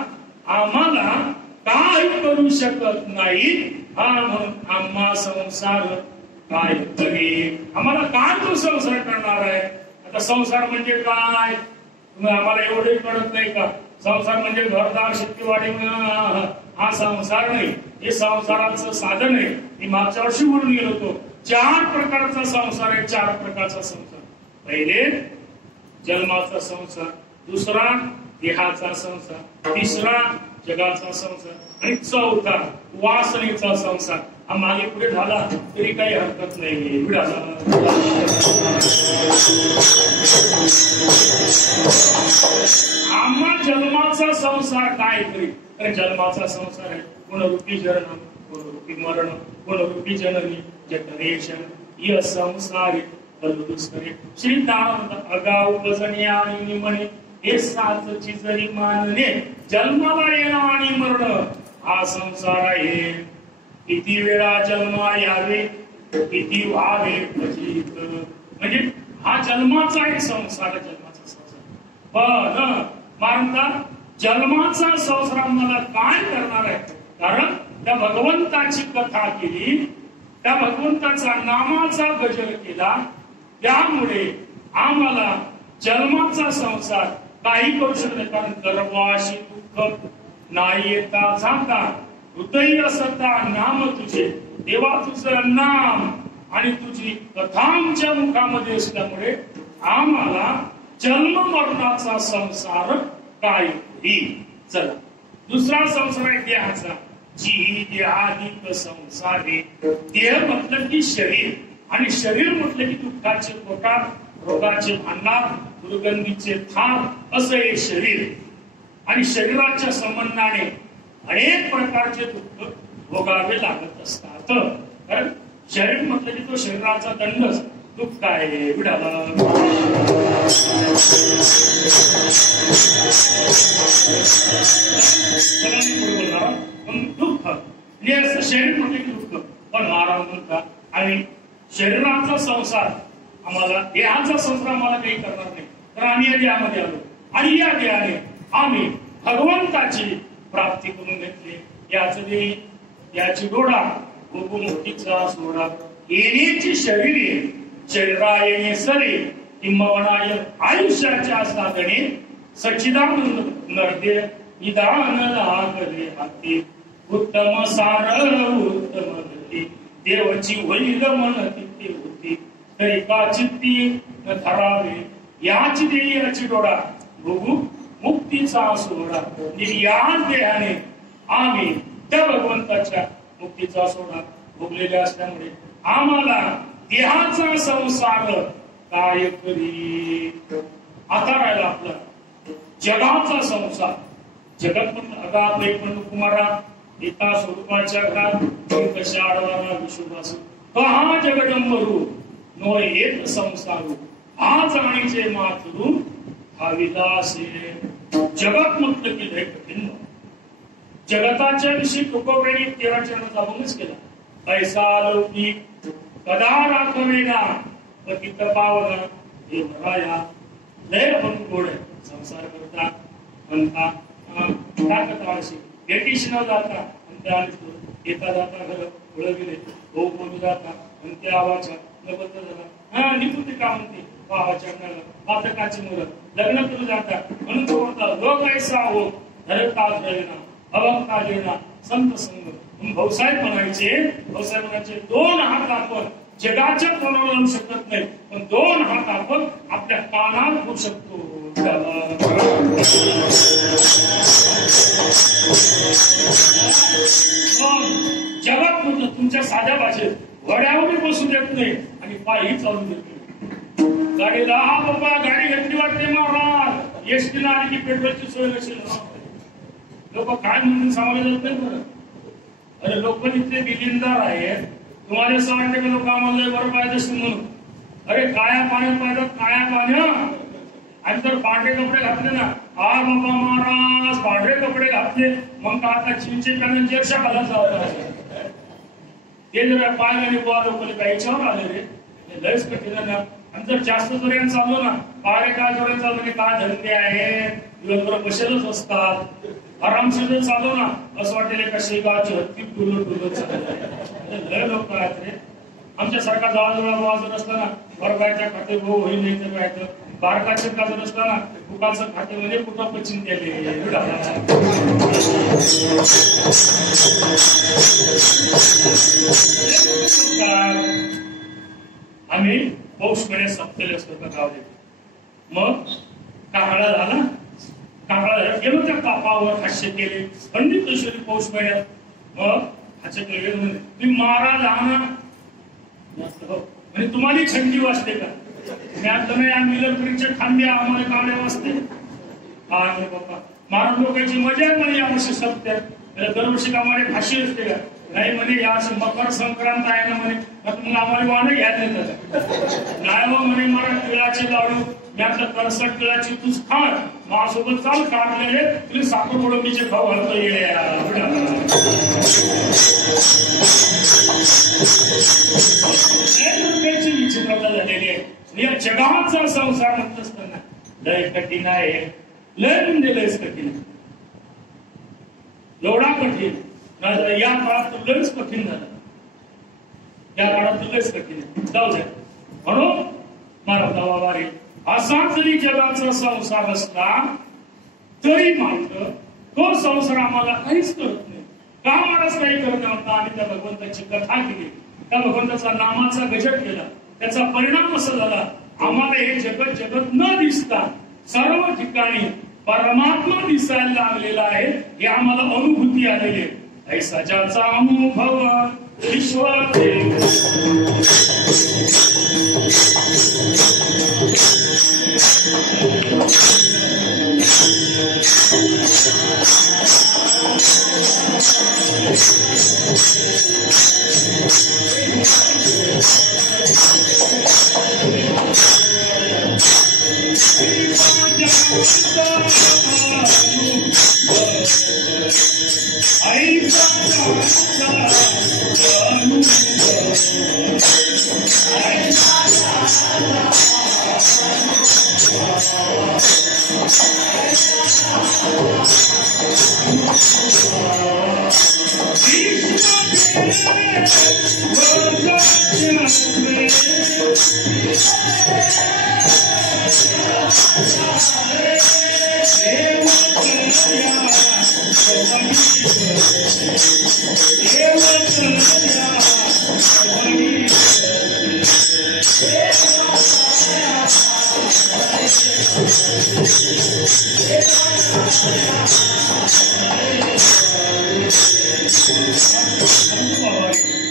आम्हाला काय करू शकत नाही, हा म्हणून आम्हा संसार काय तरी, आम्हाला काय तो संसार करणार आहे. आता संसार म्हणजे काय, तुम्ही आम्हाला एवढंही कळत नाही का. संसार म्हणजे घरदार शेतीवाडी हा संसार नाही, हे संसाराचं साधन आहे. मी मागच्या वर्षी बोलून गेलो होतो, 4 प्रकारचा संसार आहे. 4 प्रकारचा संसार. पहिले जन्माचा संसार, दुसरा देहाचा संसार, तिसरा जगाचा संसार आणि चौथा वासनेचा संसार. हा मागे पुढे झाला तरी काही हरकत नाही. आम्हा जन्माचा संसार काय तरी, तर जन्माचा संसार आहे गुणरूपी जन्म, गुणरूपी मरण, गुणरूपी जननी जठरेशन य संसारी कलुस्करे. श्री दानंद अगाऊ उपजणे आणि निमणे हे 7 जरी मानणे. जन्माला येणं आणि मरण हा संसार आहे. किती वेळा जन्मा यावे, किती व्हावे फजित. म्हणजे हा जन्माचा एक संसार, जन्माचा संसार. पण मानता जन्माचा संसार मला काय करणार आहे, कारण त्या भगवंताची कथा केली, त्या भगवंताचा नामाचा गजर केला, त्यामुळे आम्हाला जन्माचा संसार काही करू शकत नाही. कारण गर्भाशी दुःख नाही येता जाता, हृदय असता नाम तुझे, देवा तुझं नाम आणि तुझी कथा आमच्या मुखामध्ये असल्यामुळे आम्हाला जन्म मरणाचा संसार काही. चला दुसरा संसार आहे देहाचा. जी देहाधिक संसारे. देह म्हटलं की शरीर, आणि शरीर म्हटलं की दुःखाचे कोटार, रोगाचे भांडार, दुर्गंधीचे थार असं हे शरीर. आणि शरीराच्या संबंधाने अनेक प्रकारचे दुःख भोगावे लागत असतात. कारण शरीर म्हटलं की तो शरीराचा दंडच दुःख आहे. विडाला दुःख शरीर म्हटलं की दुःख. पण महाराज म्हणतात आणि शरीराचा संसार आम्हाला, देहाचा संसार आम्हाला काही करणार नाही, तर आम्ही या देहामध्ये आलो आणि या देहाने आम्ही भगवंताची प्राप्ती करून घेतली. याची डोळा गोगु मोठीचा सोडा. येण्याची शरीर शरीरा येणे सरे, किंबवनाय आयुष्याच्या साधने सच्चिदानंद नरदे निदान लागले हाती. उत्तम सार उत्तम गती, देवची होईल मन तिथे होती. तरी का चित्ती न धरावे, याची देई याची डोळा भोगू मुक्तीचा सोहळा. याच देहाने आम्ही त्या भगवंताच्या मुक्तीचा सोहळा भोगलेला असल्यामुळे आम्हाला देहाचा संसार काय करी. आता राहिला आपला जगाचा संसार. जगत पण अगाध पण कुमारा एका स्वरूपाच्या घरात कशा आडवाना विश्वास हा जगदंबरू नो एक संसारू हा जाणीचे माथरू हा विलास. जगत म्हटलं की लय कठीण. जगताच्या विषयी तुकोबेने 13 चरणाचा अभंगच केला. पैसा लौकिक कदा राखवेना पतित पावना हे भराया. लय अभंग गोड आहे. संसार करता म्हणता टाकता अशी भेटीश न जाता म्हणत्या येता जाता घर ओळख गेले भाऊ बोलू जाता म्हणत्या आवाच्या नबद्ध झाला. हा निपुती का म्हणते भावाच्या पातकाची मुलं लग्न करू जातात म्हणून तो म्हणता लोक ऐसा हो धरता धरेना अभक्ता देना संत संग. भाऊसाहेब म्हणायचे 2 हात आपण जगाच्या कोणाला लावू शकत नाही, पण 2 हात आपण आपल्या कानात होऊ शकतो. जगात म्हटलं तुमच्या साध्या भाषेत वड्यावर बसू देत नाही आणि पायही चालू देत नाही. गाडीला हा बाबा गाडी घेतली वाटते महाराज, एसटीला आली की पेट्रोलची सोय नसेल. लोक काय म्हणून सामान्य जात नाही बरं. अरे लोक इतके दिलिंदार आहेत, तुम्हाला असं वाटतं की लोक आम्हाला बरं पाहिजे असतील म्हणून. अरे काया पाण्यात पाहिजे, काया पाण्या. आणि जर पांढरे कपडे घातले ना, हा बाबा महाराज पांढरे कपडे घातले मग का आता चिंचे पॅनल जेरशा घालायचा होता. ते जर पाहिल्याने बुवा लोक काही याच्यावर आले रे, लयच कठीण ना. आणि जर जास्त जोऱ्यानं चाललो ना, पारे काय जोऱ्यानं चाललो काय धंदे आहेत, दिवसभर बसेलच असतात. आरामशीर चालू ना असं वाटेल का शेगावची हत्ती टुलो टुलो चालू लय लोक आहेत रे. आमच्यासारखा जवळजवळ वाजत असताना बरबायच्या खाते भाऊ होईल नाही तर काय तर बारकाचे काजत असताना कुकाचं खाते म्हणजे कुठं पचिन केले. आम्ही पौष महिन्यात संपलेले असतो का गावले. मग काकडा झाला, काकडा गेलो त्या कापावर हास्य केले पंडित ईश्वरी पौष महिन्यात. मग हास्य केले तुम्ही महाराज आहात म्हणजे तुम्हाला थंडी वाजते का. मी आता नाही आम्ही इलेक्ट्रिकच्या खांद्या आम्हाला कावड्या वाजते. अरे बाप्पा महाराज लोकांची मजा म्हणे यावर्षी सप्त्यात. दरवर्षी आम्हाला फाशी असते का. नाही म्हणे या मकर संक्रांत आहे ना म्हणे मग आम्हाला वाहन घ्यायला येतात नाही मग म्हणे मला तिळाचे लाडू यातलं करसट तिळाची तूच खाण माझ्यासोबत चाल काढलेले तुला साखर कोळंबीचे भाऊ घालतो ये. विचित्रता झालेली आहे या जगाचा संसार म्हणत असताना लय कठीण आहे. लय म्हणजे लयच कठीण आहे. एवढा कठीण या काळात लयच कठीण झालं. या काळात लयच कठीण जाऊ द्या. म्हणून महाराज बाबारे असा जरी जगाचा संसार असला तरी मात्र तो संसार आम्हाला काहीच करत नाही. का महाराज काही करत नव्हता. आम्ही त्या भगवंताची कथा केली, त्या भगवंताचा नामाचा गजर केला. त्याचा परिणाम असा झाला आम्हाला हे जगत जगत न दिसता सर्व ठिकाणी परमात्मा दिसायला लागलेला आहे हे आम्हाला अनुभूती आलेली आहे. ऐसा ज्याचा अनुभव विश्वदेव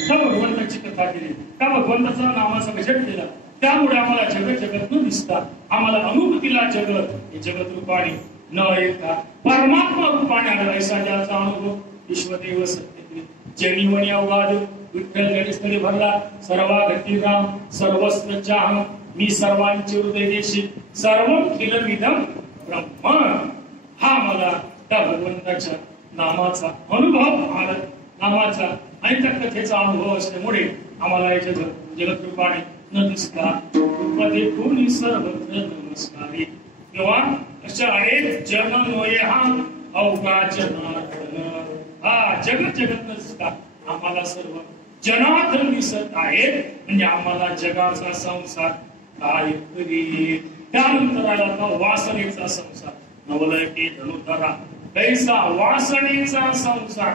भगवंताची कथा केली, त्या भगवंताचा नामाचा गजर केला. त्यामुळे आम्हाला जगत जगत न दिसता आम्हाला अनुभूतीला जगत हे जगत रूपाने न येता परमात्मा रूपाने आला. ऐसा ज्याचा अनुभव विश्वदेव सत्य जनिवणी अवघाद विठ्ठल जडस्थळी भरला सर्वा गती राम सर्वस्व चाह मी सर्वांचे हृदय देशी सर्व खिलमिदम ब्रह्म. हा मला त्या भगवंताच्या नामाचा अनुभव आला. नामाचा आणि त्या कथेचा अनुभव असल्यामुळे आम्हाला याच्या जगत रूपाने न दिसता देखून सर्वत्र नमस्कारी किंवा अशा अनेक जन नोये हा अवघा जनार्दन. हा जगत जगत न दिसता आम्हाला सर्व जनार्दन दिसत आहे म्हणजे आम्हाला जगाचा संसार काय तरी. त्यानंतर आला वासनेचा संसार. नवलयके धनुधरा कैसा वासनेचा संसार.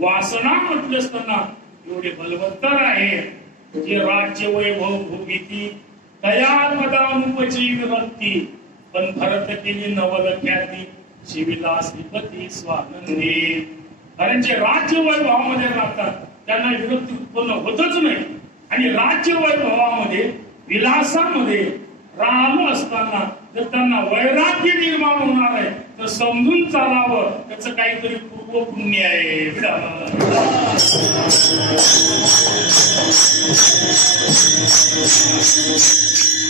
वासना म्हटलं असताना एवढे बलवत्तर आहे जे राज्य वैभव भोगिती तया पदानुपजीव भक्ती पण भरत केली नवल ख्याती शिविला श्रीपती स्वानंदी. कारण जे राज्य वैभवामध्ये राहतात त्यांना विरक्ती उत्पन्न होतच नाही. आणि राज्य वैभवामध्ये विलासामध्ये राहिलं असताना जर त्यांना वैराग्य निर्माण होणार आहे तर समजून चालावं त्याचं काहीतरी पूर्व पुण्य आहे.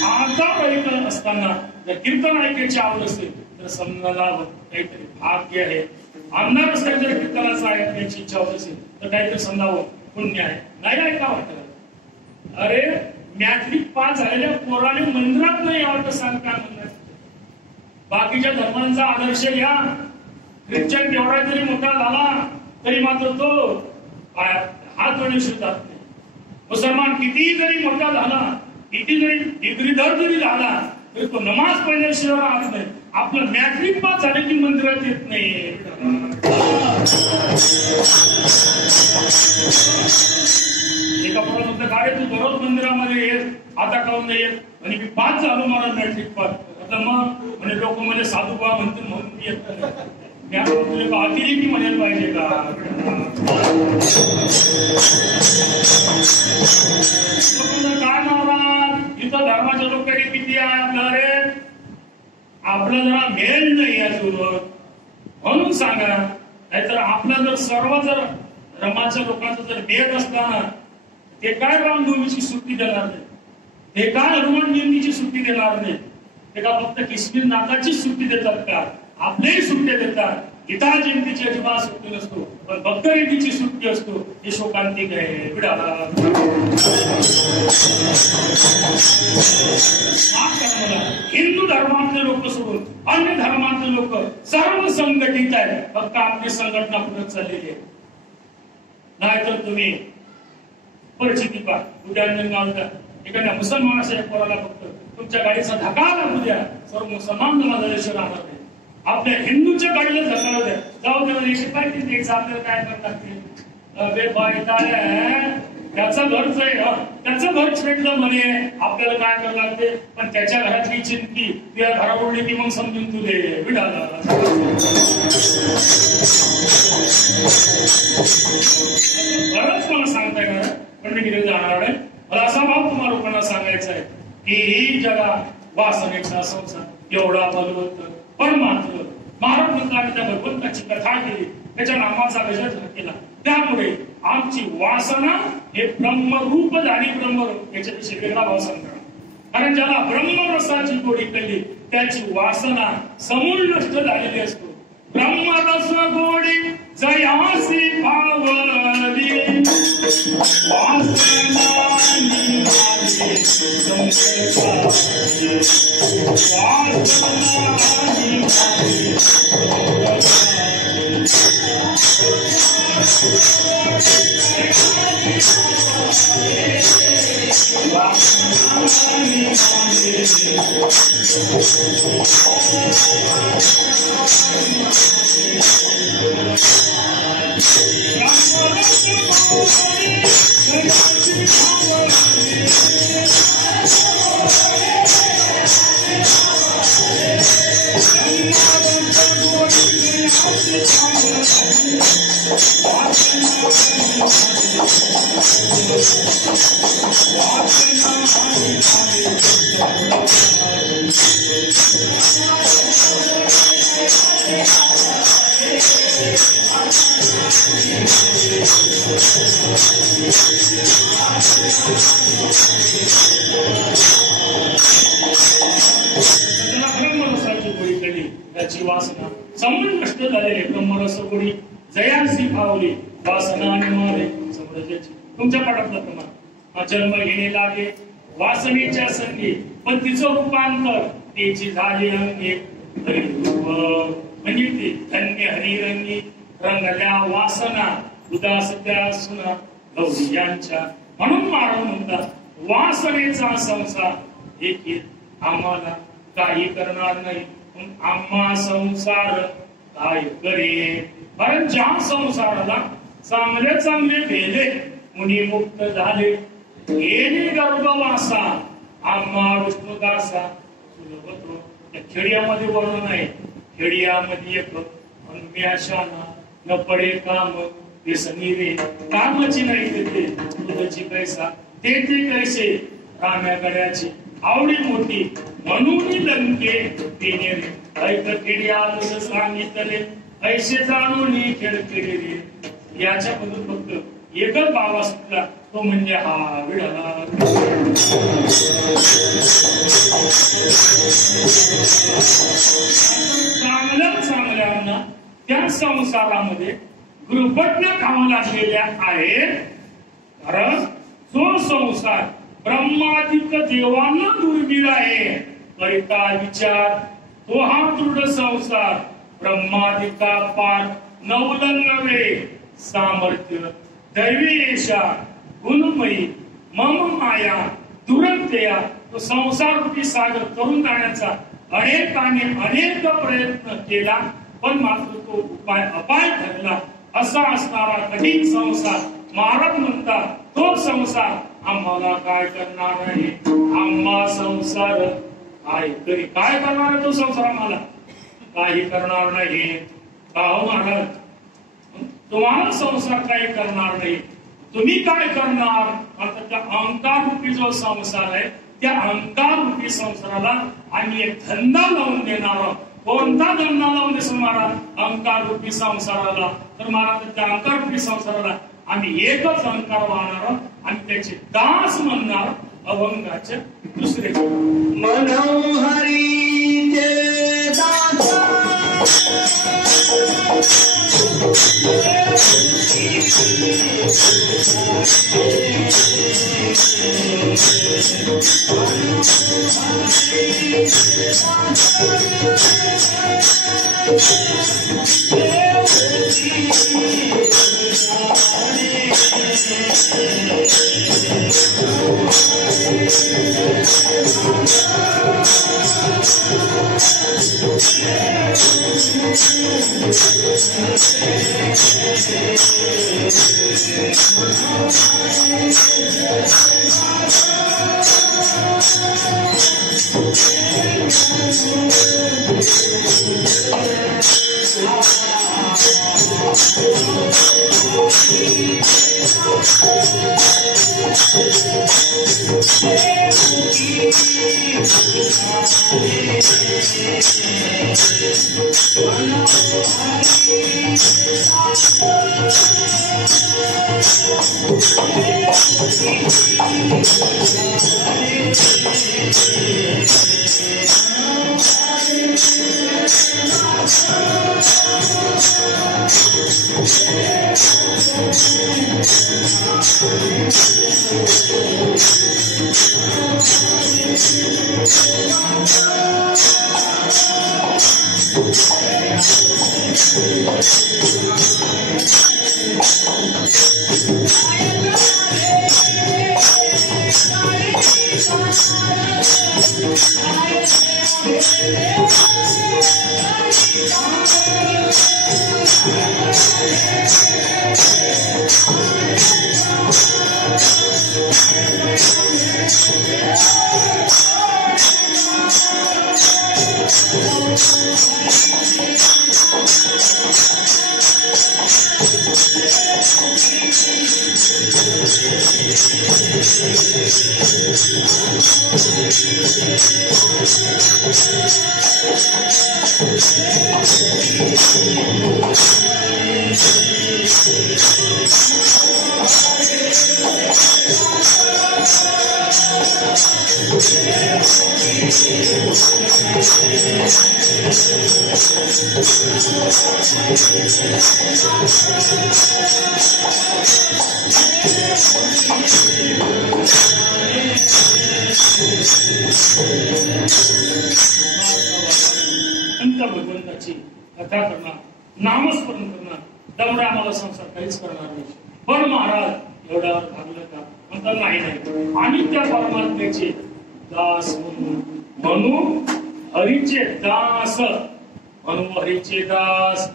आता ऐकत असताना जर कीर्तन ऐकायची आवड असेल तर समजायला काहीतरी भाग्य आहे. आमदार असेल जर कीर्तनाचं ऐकण्याची इच्छा होत असेल तर काहीतरी समजावं पुण्य आहे. नाही ऐका वाटत अरे मॅट्रिक पास झालेल्या पोराने मंदिरात नाही यावं तर सांग काय म्हणणार. बाकीच्या धर्मांचा आदर्श घ्या ख्रिश्चन तेवढा जरी मोठा झाला तरी मात्र तो हात जोडू शकतात नाही. मुसलमान किती जरी मोठा झाला, किती जरी डिग्रीधर जरी झाला तरी तो नमाज पडल्याशिवाय राहत नाही. आपलं मॅट्रिक पास झाले की मंदिरात येत नाही. एका पोरा म्हणतं गाडी तू दररोज मंदिरामध्ये येत, आता काऊन नाही येत? आणि मी पास झालो, मला मॅट्रिक पास. आता मग म्हणजे लोक मला साधू बा म्हणतील म्हणून मी येत नाही. अतिरेकी म्हणायला पाहिजे का? काय नाराज इथं धर्माच्या लोकांनी किती आहे आपलं? रे आपलं जरा मेल नाही अजून म्हणून सांगा. नाहीतर आपलं जर सर्व जर धर्माच्या लोकांचं जर मेल असताना ते काय रामनवमीची सुट्टी देणार नाही, ते काय हनुमान जयंतीची सुट्टी देणार नाही, ते का फक्त किशमिश नाथाची सुट्टी देतात का? आपलेही सुट्ट्या देतात. गीता जयंतीची अजिबात सुट्टी नसतो, पण भक्त जयंतीची सुट्टी असतो. हे शोकांतिक आहे. हिंदू धर्मातले लोक सोडून अन्य धर्मातले लोक सर्व संघटित आहेत. फक्त आपली संघटना पुढे चाललेली आहे. नाहीतर तुम्ही परिस्थिती पहा. उद्या गावचा एखाद्या मुसलमानाच्या पोराला फक्त तुमच्या गाडीचा धक्का लागू द्या, सर्व मुसलमान नमाजाशिवाय राहणार नाही. आपल्या हिंदूच्या गाडीला धक्का द्या, जाऊ द्या. आपल्याला काय करतात त्याचं घरच आहे, त्याचं घर छेडलं म्हणे, आपल्याला काय करावं लागते. पण त्याच्या घरातली चिंती तुझ्या घरापुढली की मग समजून तुले विडाला. बरंच मला सांगताय का पंडित जाणार आहे. मला असा भाव तुम्हाला लोकांना सांगायचा आहे की ही जगा वासनेचा संसार एवढा बलवंत परमात्र. महाराज म्हणतात त्या भगवंताची कथा केली, त्याच्या नामाचा गजर केला. त्यामुळे आमची वासना हे ब्रह्मरूप झाली. ब्रह्मरूप याच्यापेक्षा वेगळा भाव सांगणार. कारण ज्याला ब्रह्मरसाची गोडी कळली त्याची वासना समूळ नष्ट झालेली असतो. ब्रह्मरस गोडी जयासी पावली वासना त्याची वासना समूळ नष्ट झालेली. ब्रह्मरस गोडी जयासी भावली वासना आणि मारे समृद्धीची. तुमच्या पाठातलं प्रमाण जन्म घेणे लागे वासनेच्या संगी, पण तिचं रूपांतर त्याची झाले अंगे म्हणजे ते धन्य हरिरंगी रंगल्या वासना उदास त्या सुना गौरी यांच्या. म्हणून महाराज म्हणतात वासनेचा संसार एक आम्हाला काही करणार नाही, आम्हा संसार काय करे. कारण ज्या संसाराला चांगले चांगले भेले मुनी मुक्त झाले गेले गर्भवासा आम्हा विष्णुदासा सुलभतो. त्या खेड्यामध्ये वर्णन आहे. खेड्यामध्ये एक अन्म्याशाना न पडे काम व्यसनी रे. कामाची नाही तेथे तुझची कैसा तेथे कैसे राम्या गड्याची आवडी मोठी म्हणून लंके तिने रे. ऐक खेड्यात सांगितले ऐसे जाणून खेळ केले रे. याच्यामधून फक्त एकच भाव असला तो म्हणजे हा विडा. चांगल्या चांगल्यांना त्या संसारामध्ये गुरुपटण्या कामा लागलेल्या आहेत. कारण जो संसार ब्रह्मादिक देवांना दुर्मिळ आहे करिता विचार तो हा दृढ संसार ब्रह्मादिका पाठ नवलंगवे सामर्थ्य दैवीशा गुणमयी मम माया दुरंतया तो संसार रूपी सागर करून जाण्याचा अनेक प्रयत्न केला, पण मात्र तो उपाय अपाय ठरला. असा असणारा कठीण संसार महाराज म्हणतात, तो संसार आम्हाला काय करणार आहे? आम्हा संसार काय करणार आहे? तो संसार आम्हाला काही करणार नाही. का हो महाराज, तुम्हाला संसार काही करणार नाही. तुम्ही काय करणार? आता त्या अहंकार रूपी जो संसार आहे, त्या अहंकार रूपी संसाराला आम्ही एक धंदा लावून देणार आहोत. कोणता धंदा लावून देतो महाराज? अहंकार रूपी संसाराला. तर महाराज त्या अहंकार रूपी संसाराला आम्ही एकच अहंकार वाहणार आहोत आणि त्याचे दास म्हणणार अभंगाचे दुसरे मनोहरीचे दाता भगवंताची कथा करणार, नामस्मरण करणार, तेवढा आम्हाला संसार काहीच करणार नाही. पण महाराज एवढ्यावर भागलं का? म्हणतात नाही नाही, आणि त्या परमात्म्याचे दास म्हणू हरीचे दास म्हणू हरीचे दास.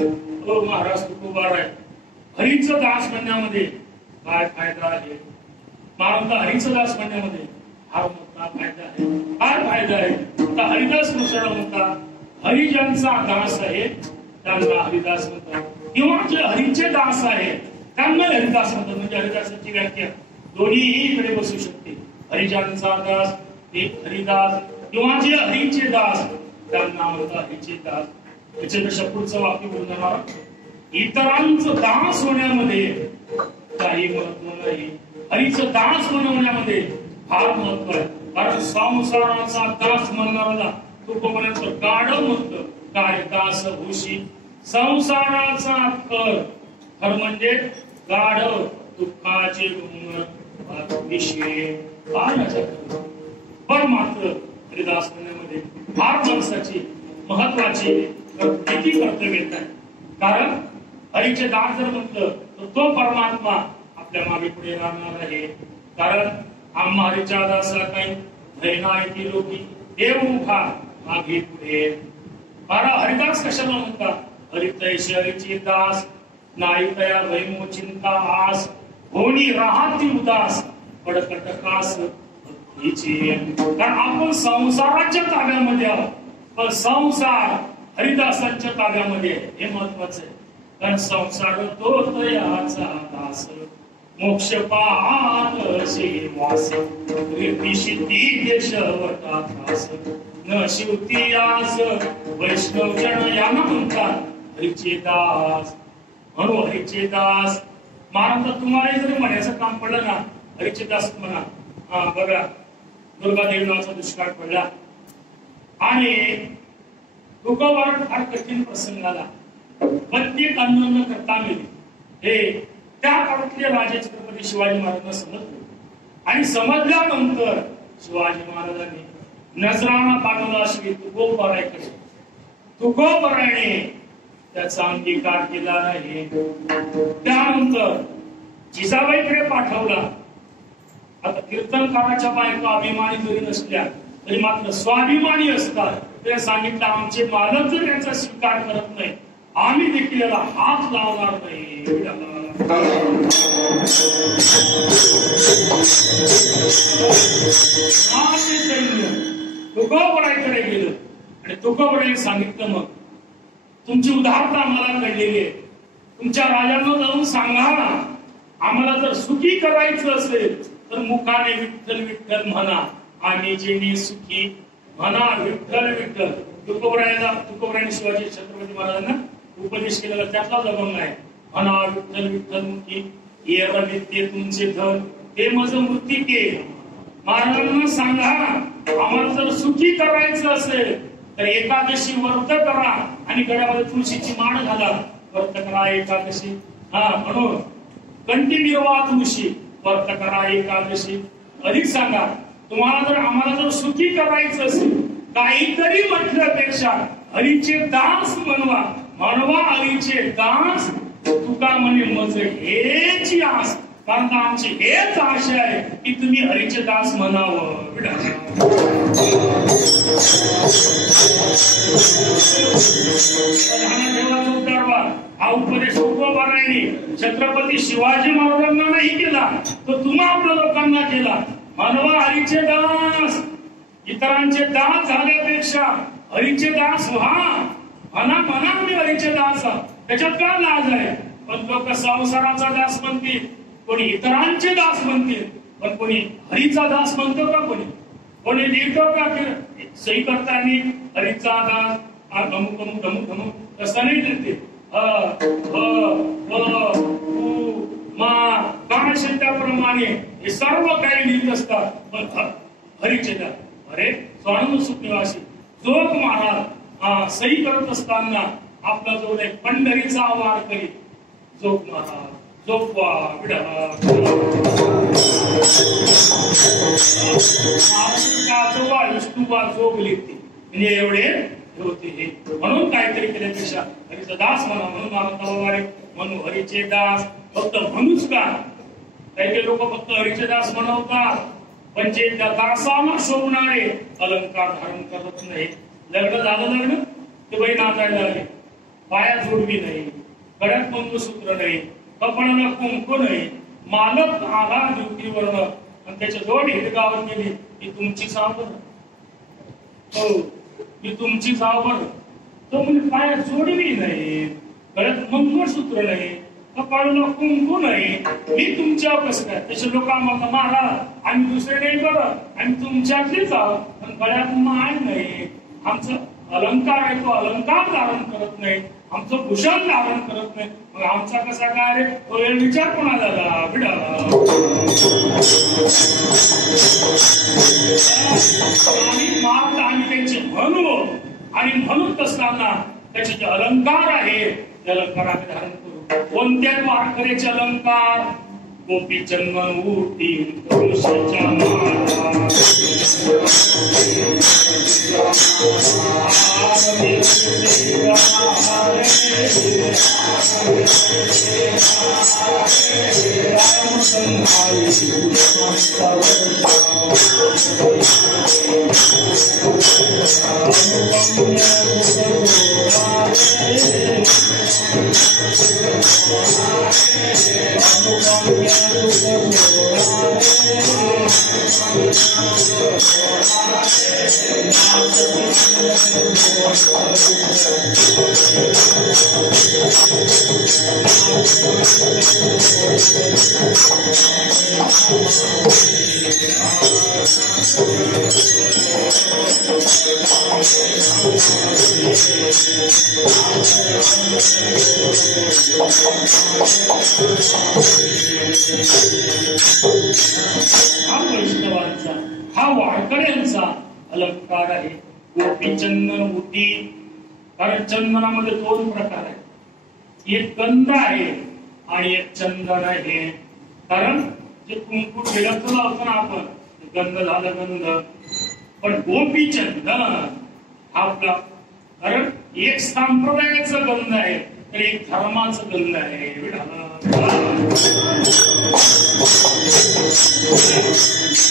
हो महाराज तुकोबार आहे. हरीचं दास म्हणण्यामध्ये काय फायदा आहे? महाराज हरीचं दास म्हणण्यामध्ये हा मोठा फायदा आहे. काय फायदा आहे? तर हरिदास मिश्र म्हणतात, हरी ज्यांचा दास आहे त्यांना हरिदास म्हणतात, किंवा जे हरीचे दास आहे त्यांना हरिदास म्हणतात. म्हणजे हरिदासाची व्याख्या दोन्हीही इकडे बसू शकते. हरिजांचा दास एक हरिदास, किंवा जे हरीचे दास त्यांना म्हणतात हरीचे दास. त्याच्यापेक्षा पुढचं वाक्य बोलणार, इतरांचं दास होण्यामध्ये काही महत्व नाही, हरीचं दास बनवण्यामध्ये फार महत्व आहे. कारण संसाराचा दास म्हणणारा तो म्हणायचं गाढव म्हणतं काय दास भूषी. संसाराचा खर म्हणजे गाढव दुःखाचे विषय. पण मात्र हरिदास म्हणण्यामध्ये फार माणसाची महत्वाची तर किती कर्तव्य आहे. कारण हरीचे दास जर म्हटलं तर तो परमात्मा आपल्या मागे पुढे राहणार आहे. कारण आम्हा हरीच्या दासा काही भयना येते लोकी देव उभा मागे पुढे. हरिदास कशाला म्हणतात? हरितैसे हरीचे दास नाही तया वैमो चिंता आस होणी राहती उदास पडकटकास कारण आपण संसाराच्या ताब्यामध्ये आहोत. पण संसार हरिदासांच्या ताब्यामध्ये हे महत्वाचं आहे. कारण संसार तो तयाचा दास मोक्ष पाहतसे वास सिद्धी देशवटा त्रास न शिवती आस वैष्णव जन यांना म्हणतात हरीचे दास. म्हणून हरीचे दास महाराज तुम्हाला जरी म्हणायचं काम पडलं ना हरीचे दास म्हणा. बघा दुर्गादेवी नावाचा दुष्काळ पडला आणि दुःखावर फार कठीण प्रसंग आला. प्रत्येक अन्न करता मेली. हे त्या काळातले राजे छत्रपती शिवाजी महाराजांना समजले आणि समजल्यानंतर शिवाजी महाराजांनी नजराणा पाठवला श्री तुकोबरायकडे. तुकोबरायने त्याचा अंगीकार केला नाही. त्यानंतर जिजाबाईकडे पाठवला. आता कीर्तनकाराच्या बायका अभिमानी जरी नसल्या तरी मात्र स्वाभिमानी असतात. ते सांगितलं आमचे मालक जर याचा स्वीकार करत नाही आम्ही देखील याला हात लावणार नाही. सैन्य तुकोबरायकडे गेलं आणि तुकोबरायने सांगितलं मग तुमची उदारता आम्हाला कळलेली आहे. तुमच्या राजांना जाऊन सांगा आम्हाला जर सुखी करायचं असेल तर मुखाने विठ्ठल विठ्ठल म्हणा आम्ही जेणे सुखी म्हणा विठ्ठल विठ्ठल. तुकोबरायने शिवाजी छत्रपती महाराजांना उपदेश केलेला त्यातला जगम नाही. म्हणा विठ्ठल विठ्ठल मुखी ये रविद्ये तुमचे धन हे माझं मृत्तिके. महाराजांना सांगा आम्हाला जर सुखी करायचं असेल तर एकादशी व्रत करा आणि गळ्यामध्ये तुळशीची माळ घाला. व्रत करा एकादशी. म्हणून कंठी निर्वा तुळशी व्रत करा एकादशी. अधिक सांगा तुम्हाला जर आम्हाला जर सुखी करायचं असेल काहीतरी म्हटल्यापेक्षा हरीचे दास म्हणवा. म्हणवा हरीचे दास. तुका म्हणे मज हेची आस. कारण आमची हेच आशा आहे की तुम्ही हरीचे दास म्हणावं. हा उपदेश तुकोबरायने छत्रपती शिवाजी महाराजांना नाही केला तो तुम्हा आपल्या लोकांना केला. म्हणवा हरीचे दास. इतरांचे दास झाल्यापेक्षा हरीचे दास व्हा. म्हणा मी हरीचे दास. त्याच्यात काय लाज आहे? पण लोक संसाराचा दास म्हणतील कोणी इतरांचे दास म्हणतील पण कोणी हरीचा दास म्हणतो का? कोणी लिहितो का सही करताना हरीचा दास धमू धमू धमू धमू तसं नाही लिहिते. त्याप्रमाणे हे सर्व काही लिहित असतात. पण हरीचे दास अरे स्वानंद सुख निवासी जोग महाराज सही करत असताना आपला जो एक पंढरीचा आवार करी जोग महाराज जोगवा विष्णुबा जोग लिहिते म्हणजे एवढे होते. हे म्हणून काहीतरी केल्यापेक्षा हरीचा दास म्हणा. म्हणून मानवतावारे म्हणून हरीचे दास. फक्त म्हणूच का काही लोक फक्त हरीचे दास म्हणवतात पण जे त्या दासाला शोभणारे अलंकार धारण करत नाही. लग्न झालं ते बाई नाचायला लागले. पाया जोडवी नाही. गळ्यात मंगळसूत्र नाही. कपाळाला कुंकू नाही. मालक आला ज्योतीवर्ण आणि त्याच्या जोड हिरगावर गेली ही तुमची सावड. हो ही तुमची सावड. तो म्हणजे पायात जोडवी नाही. गळ्यात मंगळसूत्र नाही. कपाळाला कुंकू नाही. मी तुमच्यावर कसं काय? त्याचे लोक आम्हाला महाराज आम्ही दुसरे नाही करत आम्ही तुमच्यातलेच आहोत पण गळ्यात मान नाही. आमचं अलंकार आहे तो अलंकार धारण करत नाही. आमचं भूषण धारण करत नाही. मग आमचा कसा काय रे? तो विचार कोणा झाला बिडा. आम्ही त्यांचे म्हणू आणि म्हणून असताना त्याचे जे अलंकार आहे ते अलंकार आम्ही धारण करू. कोणत्या वारकऱ्याचे अलंकार? गोपी चंदन उटी वैष्णवांचा हा वारकऱ्यांचा अलंकार आहे. गोपी चंदन उटी, कारण चंदनामध्ये दोन प्रकार आहेत, एक गंध आहे आणि एक चंदन आहे. कारण जे कुंकू टिळक लावतो ना आपण, गंध झालं गंध, पण गोपी चंदन आपला, कारण एक संप्रदायाचं गंध आहे तर एक धर्माचं गंध आहे.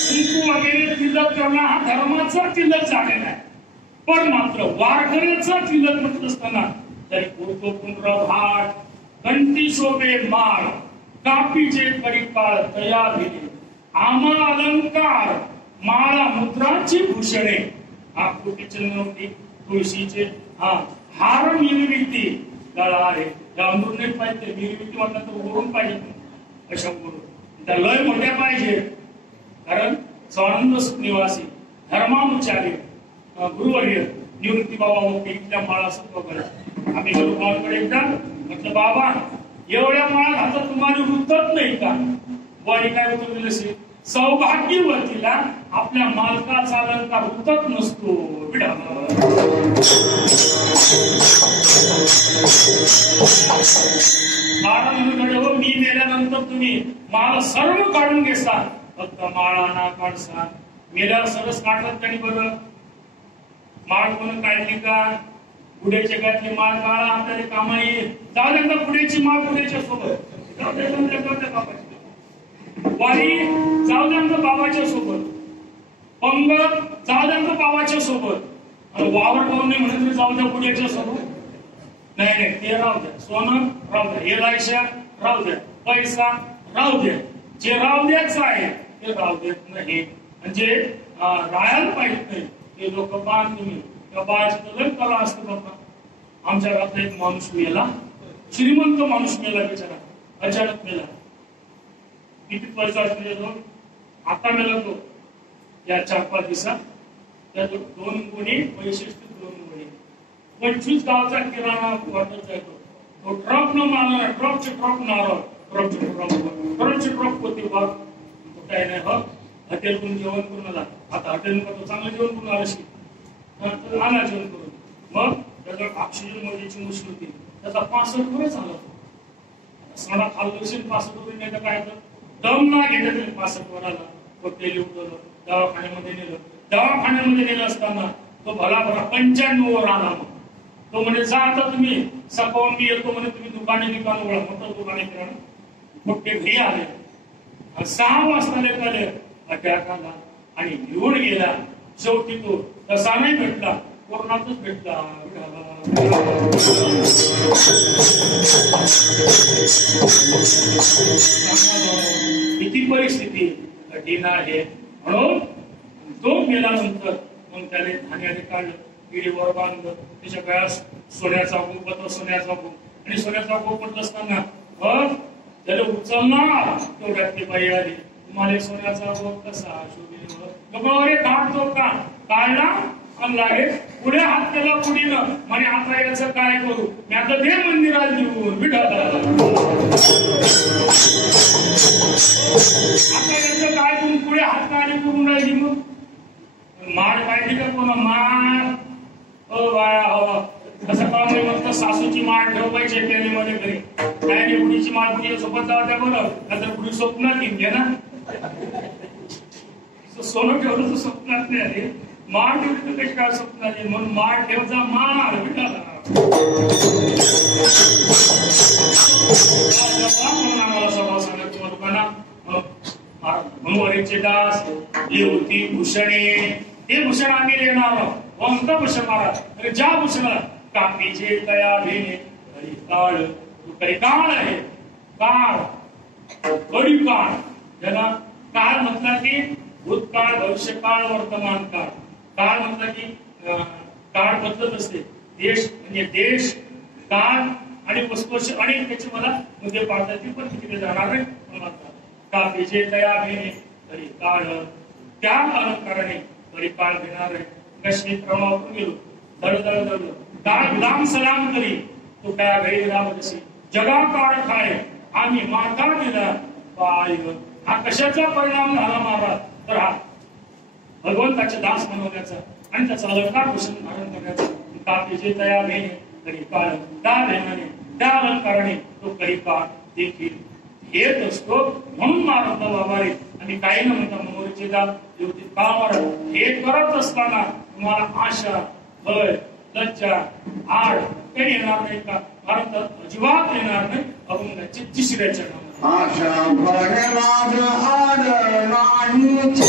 कुंकू वगैरे तिलक करणं हा धर्माचा तिलक झालेला आहे, पण मात्र वारकऱ्याचा तिलक म्हणत असताना तरी पूर्वपुंड्र भाट, कंठी शोभे माळ, कापीचे परिकाळ तया भिले, आमा अलंकार, माळा मुद्राची भूषणे, हा कोटीचंद्रवती तुळशीचे हार निर्मिती गळा आहे. त्या अंदरून पाहिजे निर्मिती वाटलं तर उघडून पाहिजे, अशा करून त्या लय मोठ्या पाहिजे. कारण स्वानंद निवासी धर्मानुचारी गुरुवर्य निवृत्ती बाबा इथल्या माळा बघा. आम्ही गुरुबाबांकडे एकदा म्हटलं, बाबा एवढ्या माळा घालतात तुम्हाला वृत्तच नाही का? वारी काय उत्तर दिलं, सौभाग्यवतीला आपल्या मालकाचा अलंकार वृत्तच नसतो. मी मेल्यानंतर तुम्ही माळ सर्व काढून घेसा, फक्त माळा ना काढसा. मेल्यावर सरस काढतात त्यांनी बरं, माळ कोण काढली का? पुढेच्या गातली माळ काढा, आपल्याला कामा येईल. जाऊ द्या पुढेची माळ पुढेच्या सोबत, वारी जाऊ द्या बाबाच्या सोबत, पंगत जाऊ द्या बाबाच्या सोबत, वावर पाहून नाही म्हणत जाऊ द्या पुढेच्या सोबत. नाही ते राहू द्या, सोनं राहू द्या, हे लायशा राहू द्या, पैसा राहू द्या, जे राहू द्यायचं आहे ते राहू देत नाही. म्हणजे राहायला पाहिजे नाही ते लोक पाहन तुम्ही किंवा बाळाचं लय कला असतं. बाबा आमच्या घरातला एक माणूस मेला, श्रीमंत माणूस मेला, बिचारा अचानक मेला. किती पैसा असतो आता मेला तो, या 4-5 दिवसात. त्या 2 गुणी वैशिष्ट्य, 2 गुणी 25 गावचा किराणा वाटत जातो. तो ट्रक न मारणार, ट्रकचे ट्रक नारळ, ट्रकचे ट्रक होते बघ. काय नाही बघ, हॉटेलतून जेवण करून आला. आता हॉटेल तो चांगलं जेवण करून आलं, आणा जेवण करून. मग त्याच्या ऑक्सिजन मध्येची मुश्किल होती, त्याचा 65 वरच आला. सणा खाल्लं 65 वर नाही तर काय तर दम ना घेतलं तरी 65 वर आला. हॉटेल उठवलं, दवाखान्यामध्ये नेलं. दवाखान्यामध्ये नेलं असताना तो भला 95 वर आला. मग तो म्हणे जा आता तुम्ही सकाळून मी येतो म्हणे, तुम्ही दुकान ओळा, मोठं दुकाने किराणा. मग ते घरी आले, 6 वाजता लेखाले अटॅक आला आणि निवड गेला. शेवटी तो तसा नाही भेटला, कोरोनातच भेटला. किती परिस्थिती कठीण आहे. म्हणून तो गेल्यानंतर मग त्याने ठाण्याने काढलं, पिढीवर बांधलं, त्याच्या गळ्यात सोन्याचा गोप, सोन्याचा गोप. आणि सोन्याचा गोप म्हटलं असताना त्याला उचलणार तेवढ्यात ती बाई आली, तुम्हाला सोन्याचा गोप कसा शोधेल काढतो का? काढला आणि लागे पुढे हात केला पुढीनं, म्हणे आता याचं काय करू? मी आता दे मंदिरात घेऊन विठाला. आता याचं काय करून पुढे हात काढले करून राहिली. मग माड काढली का कोणा माड? हो बाया हवा असं काम नाही म्हणतं. सासूची माळ ठेवायची मध्ये घरी, काय नाही पुढीची माळ पुढे सोबत जावं त्या बरं, नंतर पुढे स्वप्नात येईन घे ना. सोनं ठेवलं तर स्वप्नात नाही आले, माळ ठेवली तर कशी काय स्वप्न आली म्हणून माळ ठेवचा माळ विटाला म्हणून आम्हाला सभा सांगत तुम्हाला लोकांना म्हणून वरीचे दास ही होती भूषणे हे भूषण आम्ही येणार कोणतं भूषण महाराज ज्या भूषणाला कापीचे तया भेने काळ काही काळ आहे काळ कडी काळ ज्याला काळ म्हटला की भूतकाळ भविष्यकाळ वर्तमान काळ काळ म्हटला की काळ बदलत असते देश म्हणजे देश काळ आणि वस्तू असे अनेक त्याचे मला मुद्दे पाहतात ती पण तिथे जाणार आहे कापीचे तया भेने तरी काळ त्या अलंकाराने तरी काळ घेणार आहे कश्मीर प्रमाणातून गेलो दळदळ दळलं काळ विराम सलाम करी तो त्या घरी राम जशी जगा काळ खाय आम्ही माता दिला पाय हा कशाचा परिणाम झाला महाराज तर हा भगवंताचे दास बनवण्याचा आणि त्याचा अलंकार भूषण धारण करण्याचा कापीचे तया भेने तरी काळ त्या भेनाने त्या अलंकाराने तो करी काळ देखील येत असतो म्हणून महाराज बाबारे आणि काही न म्हणता मनोरीचे दात युवती कामार हे करत असताना तुम्हाला आशा भय लज्जा आड काही येणार नाही का भारत अजिबात येणार नाही अभंगाचे तिसऱ्याच्या नावाने आशा भय लाज आड नाही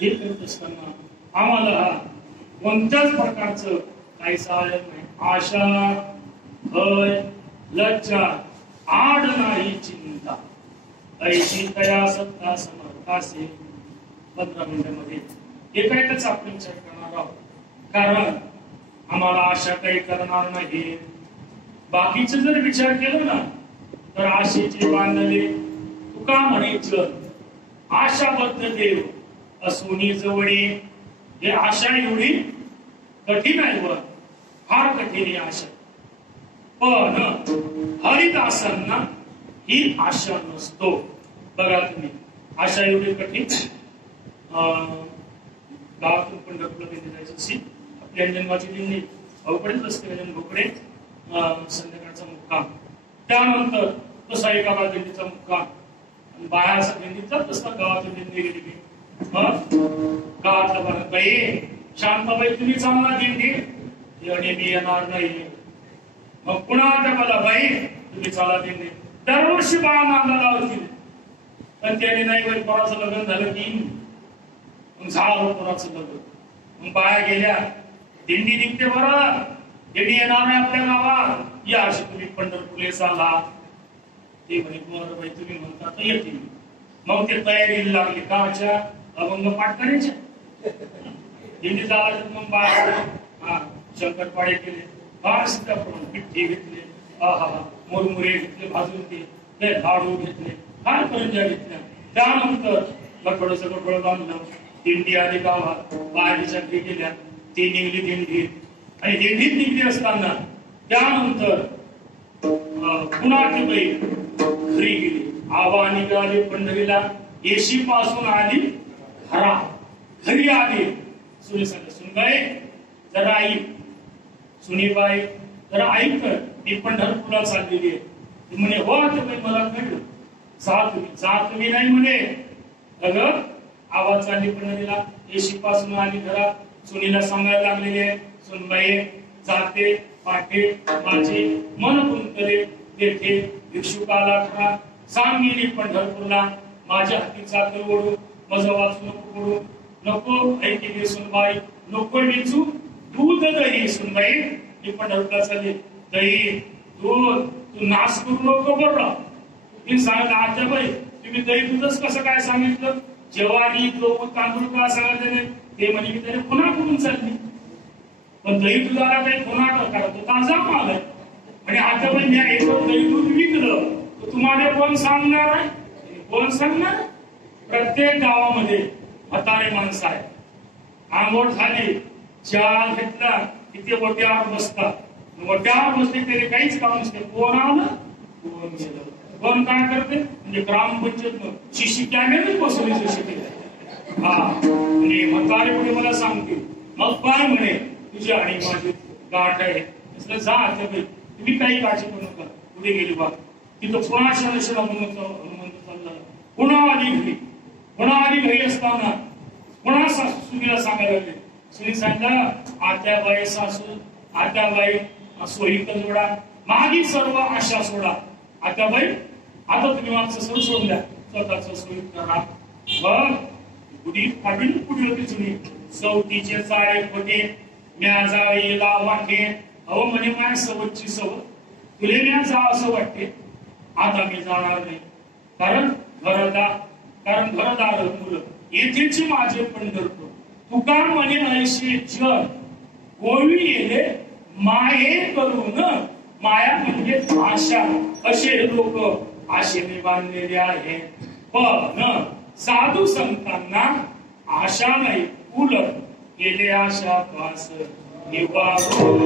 हे करत असताना आम्हाला कोणत्याच प्रकारचं काही सहाय्य नाही आशा भय लज्जा आड नाही चिंता ऐशी तया सत्ता समर्थासे 15 मिनिटांमध्ये एकाच आपण विचार करणार आहोत कारण आम्हाला आशा काही करणार नाही बाकीचे जर विचार केला ना तर आशेचे बांधले तुका म्हणेच आशाबद्ध देव असुनी जवळी हे आशा एवढी कठीण आहे व फार कठीण ही आशा पण हरिदासांना ही आशा नसतो बघा तुम्ही आशा एवढी कठीण गावातून पंढरपूरला दिली जायची अशी आपली अंजनबाची दिंडी अवकडेच असते अंजन भोकडे संध्याकाळचा मुक्काम त्यानंतर तसा एका दिंडीचा मुक्काम आणि बायाचा दिंडीचा तसा गावाची दिंडी गेली की गावातल्या भारत बाई शांताबाई तुम्ही चांगला दिंडी आणि मी येणार नाही मग पुन्हा त्या मला बाई तुम्ही चाला दिंडी दरवर्षी बाळा नांदाला होती, पण त्याने नाही बाई पोराचं लग्न झालं की मग झालं पोराचं लग्न. मग बाया गेल्या, दिंडी निघते बरं, दिंडी येणार नाही आपल्या गावात, या अशी तुम्ही पंढरपूरला चाला. ते म्हणे बरं बाई तुम्ही म्हणता तर येतील. मग ते तयारीला लागली काच्या अभंग पाठ करायचे. दिंडी झाला मग बाया शंकरपाळे केले, फार सीताफळ पिठ्ठे घेतले, मुरमुरे घेतले भाजून, ते लाडू घेतले, फार करंज्या घेतल्या. त्यानंतर गडबड बांधलं, दिंडी आली गावात, बाहेरच्या घरी गेल्या, ती निघली दिंडी. आणि दिंडीत निघली असताना त्यानंतर पुन्हा ती बाई घरी गेली. आबा निघाली पंढरीला, येशी पासून आली घरी आली. सुनी सांग सुनबाई जरा आई, सुनीबाई जरा ऐक, मी पंढरपूरला चाललेली आहे. ती म्हणे हो आता बाई मला कळलं, जा तुम्ही नाही म्हणे. अगं आवाज चालली पंढरीला, येशी पासून आली घरात. सुनीला सांगायला लागलेली आहे, सुनबाई जाते पाठे माझे मन गुंतले तेथे भिक्षुकाला खरा. सांग गेली पंढरपूरला, माझ्या हाती चाकल ओढू, मज वाचू नको ओढू. नको ऐकली सुनबाई, नको विचू दूध दही. सुनबाई मी पंढरपूरला चालले, दही दूध तू नाश करू नको बरं. मी सांगितलं आता बाई तुम्ही दही दूधच कसं काय सांगितलं, ज्वारी गहू तांदूळ का सांगितलं. ते म्हणजे मी त्याने पुन्हा करून चालली, पण दही दुधाला काही पुन्हा करा, तो ताजा माल आहे. आणि आता पण या एकच दही दूध विकलं तर तुम्हाला कोण सांगणार आहे, कोण सांगणार. प्रत्येक गावामध्ये म्हातारे माणसं आहे, आंघोळ झाली, चहा घेतला की ते वट्यावर बसतात. वट्यावर बसले तरी काहीच काम नसते, कोण आलं कोण गेलं. कोण काय करते म्हणजे ग्रामपंचायत शिशी कॅमेरेच बसवली शिशी. आणि म्हातारे पुढे मला सांगते, मग काय म्हणे तुझी आणि माझी गाठ आहे. जा आता तुम्ही काही काळजी करू नका. पुढे गेली बा, तिथं पुन्हा शनशला हनुमंत चालला. पुन्हा आली घरी, पुन्हा आली घरी असताना पुन्हा सुनीला सांगायला लागले. सुनी सांगितलं आत्याबाई सासू, आत्याबाई सोयीक जोडा, मागी सर्व आशा सोडा. आत्याबाई आता तुम्ही मागचं सर्व सोडून द्या, स्वतःच सोयी करा. बघ पुढी फाटून पुढी होती सुनी. सवतीचे चाळे खोटे म्या जाईला वाटे. अहो म्हणे माझ्या सवतची सवत तुले म्या जा असं वाटते. आता मी जाणार नाही, कारण घरदार मुलं येथेची माझे पंढरपूर. तुका म्हणे ऐशी जग गोवी येले माये करून, माया म्हणजे आशा. असे लोक आशेने बांधलेले आहे. पण साधू संतांना आशा नाही, उलट गेले आशा पास निवारो.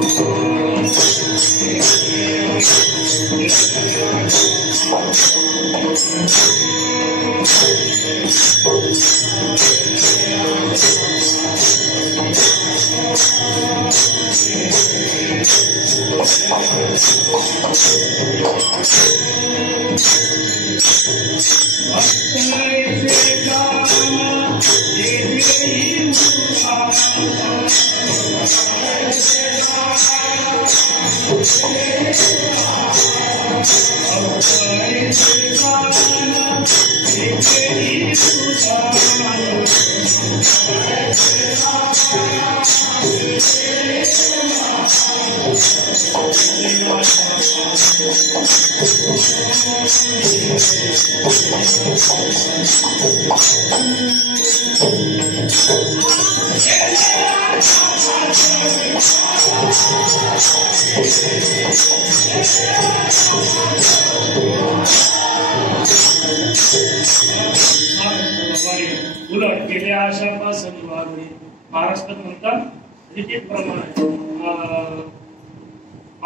उलट गेल्या आशापासून निवारणे. महाराष्ट्रात म्हणतात एक प्रमाण आहे,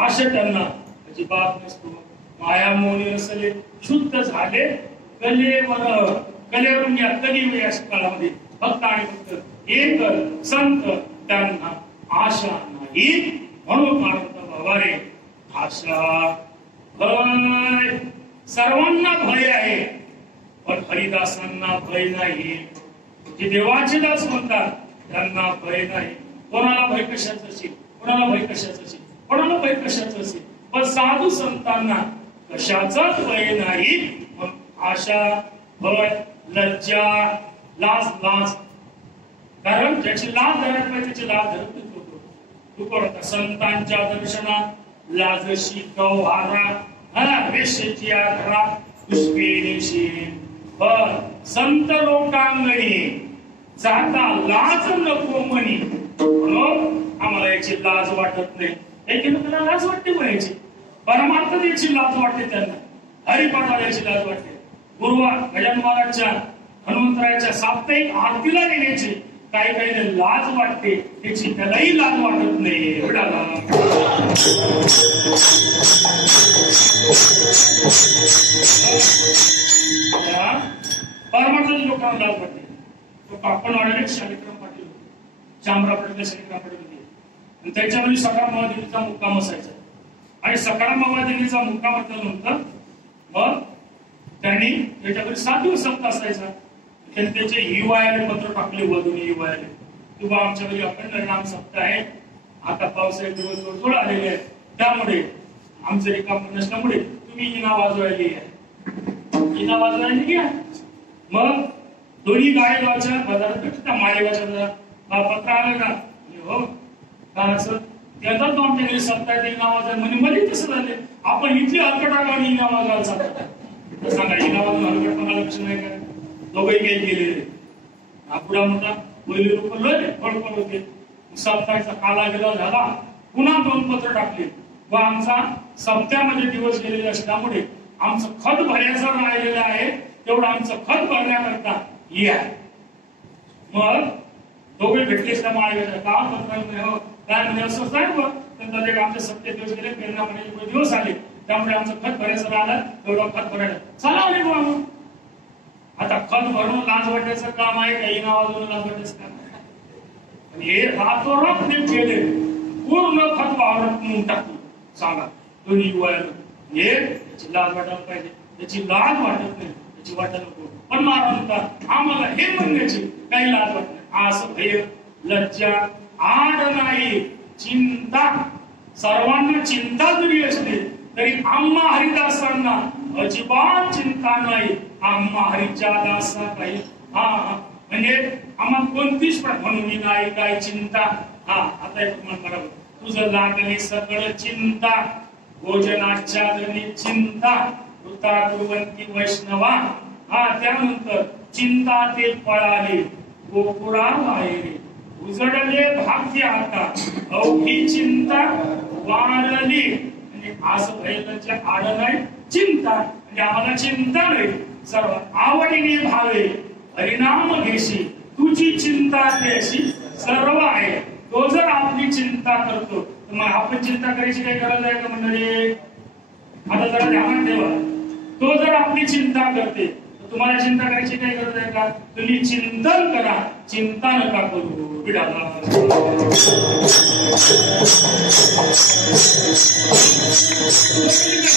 आशा त्यांना अजिबात नसतो. माया मोनी नसले शुद्ध झाले कलेवरून या कली या काळामध्ये फक्त आणि फक्त एक संत त्यांना आशा नाही. म्हणून मानत बाबारे आशा भय, सर्वांना भय आहे पण हरिदासांना भय नाही. जे देवाचे दास म्हणतात त्यांना भय नाही. कोणाला भय कशाचं असेल, कोणाला भय कशाचं असेल, कोणाला भय कशाचं असेल, पण साधू संतांना कशाचाच भय नाही. मग आशा, भय, लज्जा, लाज. कारण ज्याची लाज धरत नाही त्याची लाज धरत नाही. तू कोणता संतांच्या दर्शनात लाजशी गौहारा वेशची आखरा पुष्पेशी. संत लोकांगणी जाता लाज नको म्हणी. म्हणून आम्हाला याची लाज वाटत नाही. एकेकाला लाज वाटते म्हणायची, परमार्थात याची लाज वाटते, त्यांना हरिपाठाला याची लाज वाटते. गुरुवार गजानन महाराजच्या हनुमंतरायाच्या साप्ताहिक आरतीला नेण्याची काही काही लाज वाटते, त्याची त्यालाही लाज वाटत नाही. परमार्थाच्या लोकांना लाज वाटते. आपण वाढले शालिग्राम पाटील, शामराव शालिग्राम पाटील आणि त्याच्यामध्ये सकाळ महादेवीचा मुक्काम असायचा. आणि सकाळ महादेवीचा मुक्काम म्हटल्यानंतर मग त्यांनी त्याच्याकडे 7 दिवस सप्ताह असायचा. त्याचे हिवाळ्याने पत्र टाकले, वधून हिवाळ्याने किंवा आमच्या घरी अखंड नाम सप्ताह आहे. आता पावसाळे दिवस जोड आलेले आहेत, त्यामुळे आमचं रिकाम नसल्यामुळे तुम्ही इना वाजवायला या, इना वाजवायला घ्या. मग दोन्ही गायगावच्या बाजारात माळेगावच्या पत्र आलं का? हो का असं त्याचा तो आमच्या घरी सप्ताह इना वाजवाय म्हणजे मध्ये तसं झाले. आपण इथली हलकटागाने इना वाजवायला चालतात. सांगा इना वाजून हलकटपणा लक्ष नाही का? दोघंही काही गेलेले. पुढा म्हणता पहिले लोक लय फळफळ होते. सप्ताहाचा काला गेला झाला, पुन्हा 2 पत्र टाकले व आमचा सप्त्यामध्ये दिवस गेलेले असल्यामुळे आमचं खत भरायचं राहिलेलं आहे, तेवढं आमचं खत भरण्याकरता या. मग दोघे भेटले असता माळे का पत्र काय म्हणजे असं साहेब त्यांचा आमचे 7 दिवस गेले, प्रेरणा म्हणजे दिवस आले, त्यामुळे आमचं खत भरायचं राहिलं, तेवढं खत भरायला चला मग. आता खत भरून लाज वाटायचं काम आहे काही नावाजून लाज वाटायचं काम आहे. हे रातोरात ते केले, पूर्ण खत वावरत म्हणून टाकलं. सांगा दोन्ही वयाला हे त्याची लाज वाटायला पाहिजे, त्याची लाज वाटत नाही, त्याची वाटायला नको. पण महाराज म्हणतात आम्हाला हे म्हणण्याची काही लाज वाटत नाही. असं भय लज्जा आड नाही, चिंता. सर्वांना चिंता जरी असते तरी आम्हा हरिदासांना अजिबात चिंता नाही. आम्हा हरीच्या दासा काही म्हणजे आम्हाला कोणतीच पण म्हणून नाही काय चिंता. आता एक बरोबर तुझं लागली सगळं चिंता, भोजनाच्या धनी चिंता, वृता कुर्वंती वैष्णवा. त्यानंतर चिंता ते पळाले गोकुळा बाहेर, उजडले भाग्य आता अवघी चिंता वाढली. म्हणजे असं भैरच्या आड नाही चिंता, म्हणजे आम्हाला चिंता नाही. सर्व आवडीने भावे हरिनाम घेशी, तुझी चिंता त्याशी सर्व आहे. तो जर आपली चिंता करतो तर मग आपण चिंता करायची काही गरज आहे का मंडळी? आता जरा ध्यानात ठेवा, तो जर आपली चिंता करते तर तुम्हाला चिंता करायची काही गरज आहे का? तुम्ही चिंतन करा, चिंता नका करू. विडाला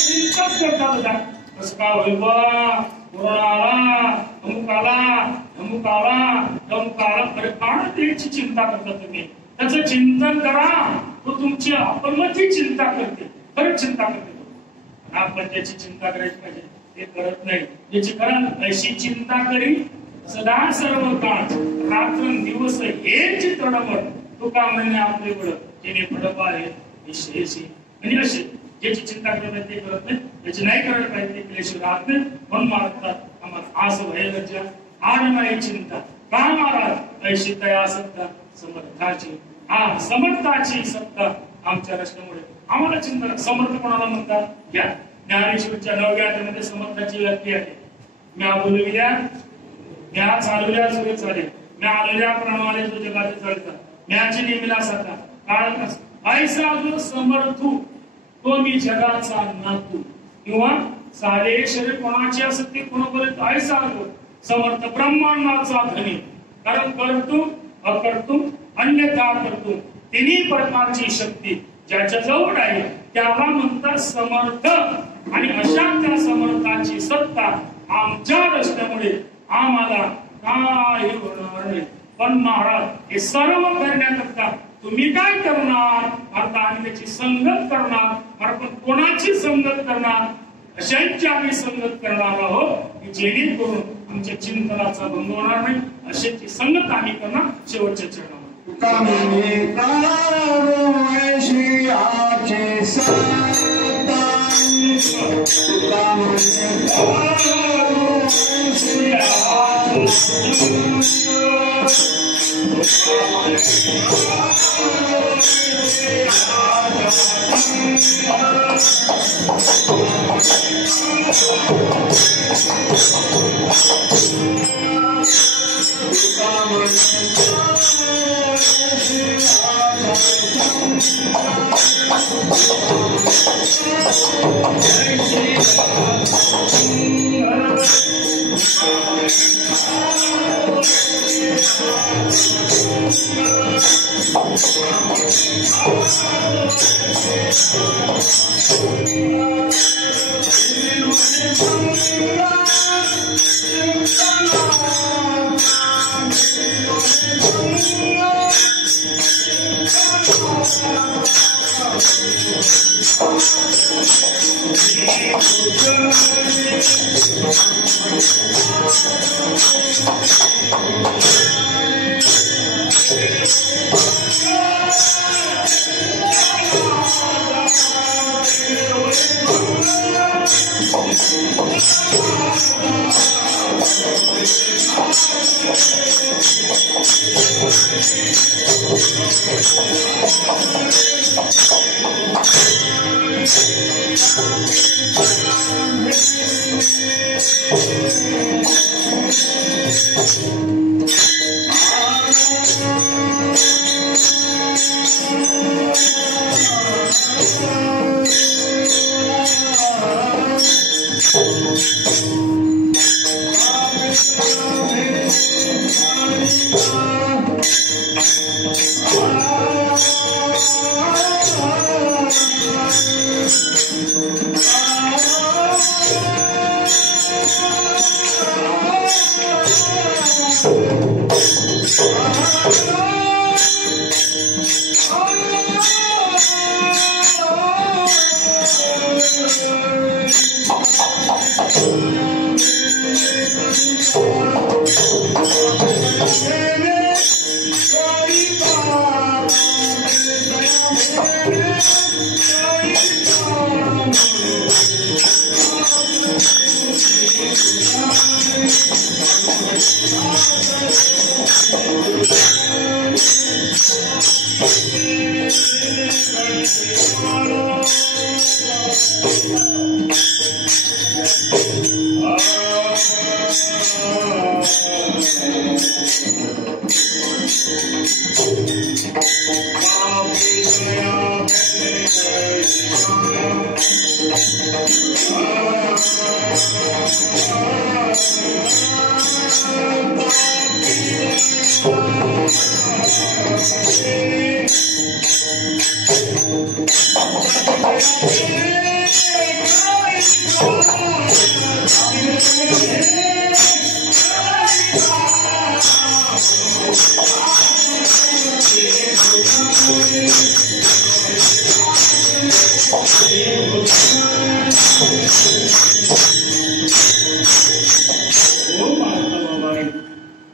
चिंताच करता बघा कसं का होईल बा. अमुक आला खरे कारण त्याची चिंता करता तुम्ही. त्याचं चिंतन करा, तो तुमची अपरमची चिंता करते, खरंच चिंता करते. आपण त्याची चिंता करायची पाहिजे ते करत नाही. ज्याची करा अशी चिंता करी सदा सर्व काळ रात्र दिवस हेच तडमड. तुका म्हणणे आपले बळ जेणे फडप आहे विशेषी. म्हणजे असे ज्याची चिंता करत नाही ते करत नाही, ज्याची नाही करायला पाहिजे ते केल्याशिवाय राहत नाही. म्हणून मारतात आम्हाला आस भयलज्जा आड नाही चिंता. का महाराज ऐशी तया सत्ता समर्थाची. समर्थाची सत्ता आमच्या रचनेमुळे आम्हाला चिंता. समर्थ कोणाला म्हणतात? घ्या ज्ञानेश्वरच्या 9व्या अध्यायामध्ये समर्थाची व्याख्या आहे. म्या बोलविल्या, म्या चालवल्या सुरे चालेल, म्या आलेल्या प्रमाणे जो जगात चालतात, म्याची नेमिला सत्ता काळ ऐसा जो समर्थू तो मी जगाचा नातू. किंवा साधे शरीर कोणाची असत ते कोणापर्यंत ऐसा समर्थ ब्रह्मांडाचा धनी. कारण करतो अकर्तू अन्यथा करतो तिन्ही प्रकारची शक्ती ज्याच्या जवळ आहे त्याला म्हणतात समर्थ. आणि अशा त्या समर्थाची सत्ता आमच्यावर असल्यामुळे आम्हाला काही होणार नाही. पण महाराज हे सर्व करण्याकरता तुम्ही काय करणार? आता आम्ही त्याची संगत करणार. आपण कोणाची संगत करणार? अशांची आम्ही संगत करणार आहोत की जेणेकरून आमच्या चिंतनाचा भंग होणार नाही. अशांची संगत आम्ही करणार. शेवटच्या चरणामध्ये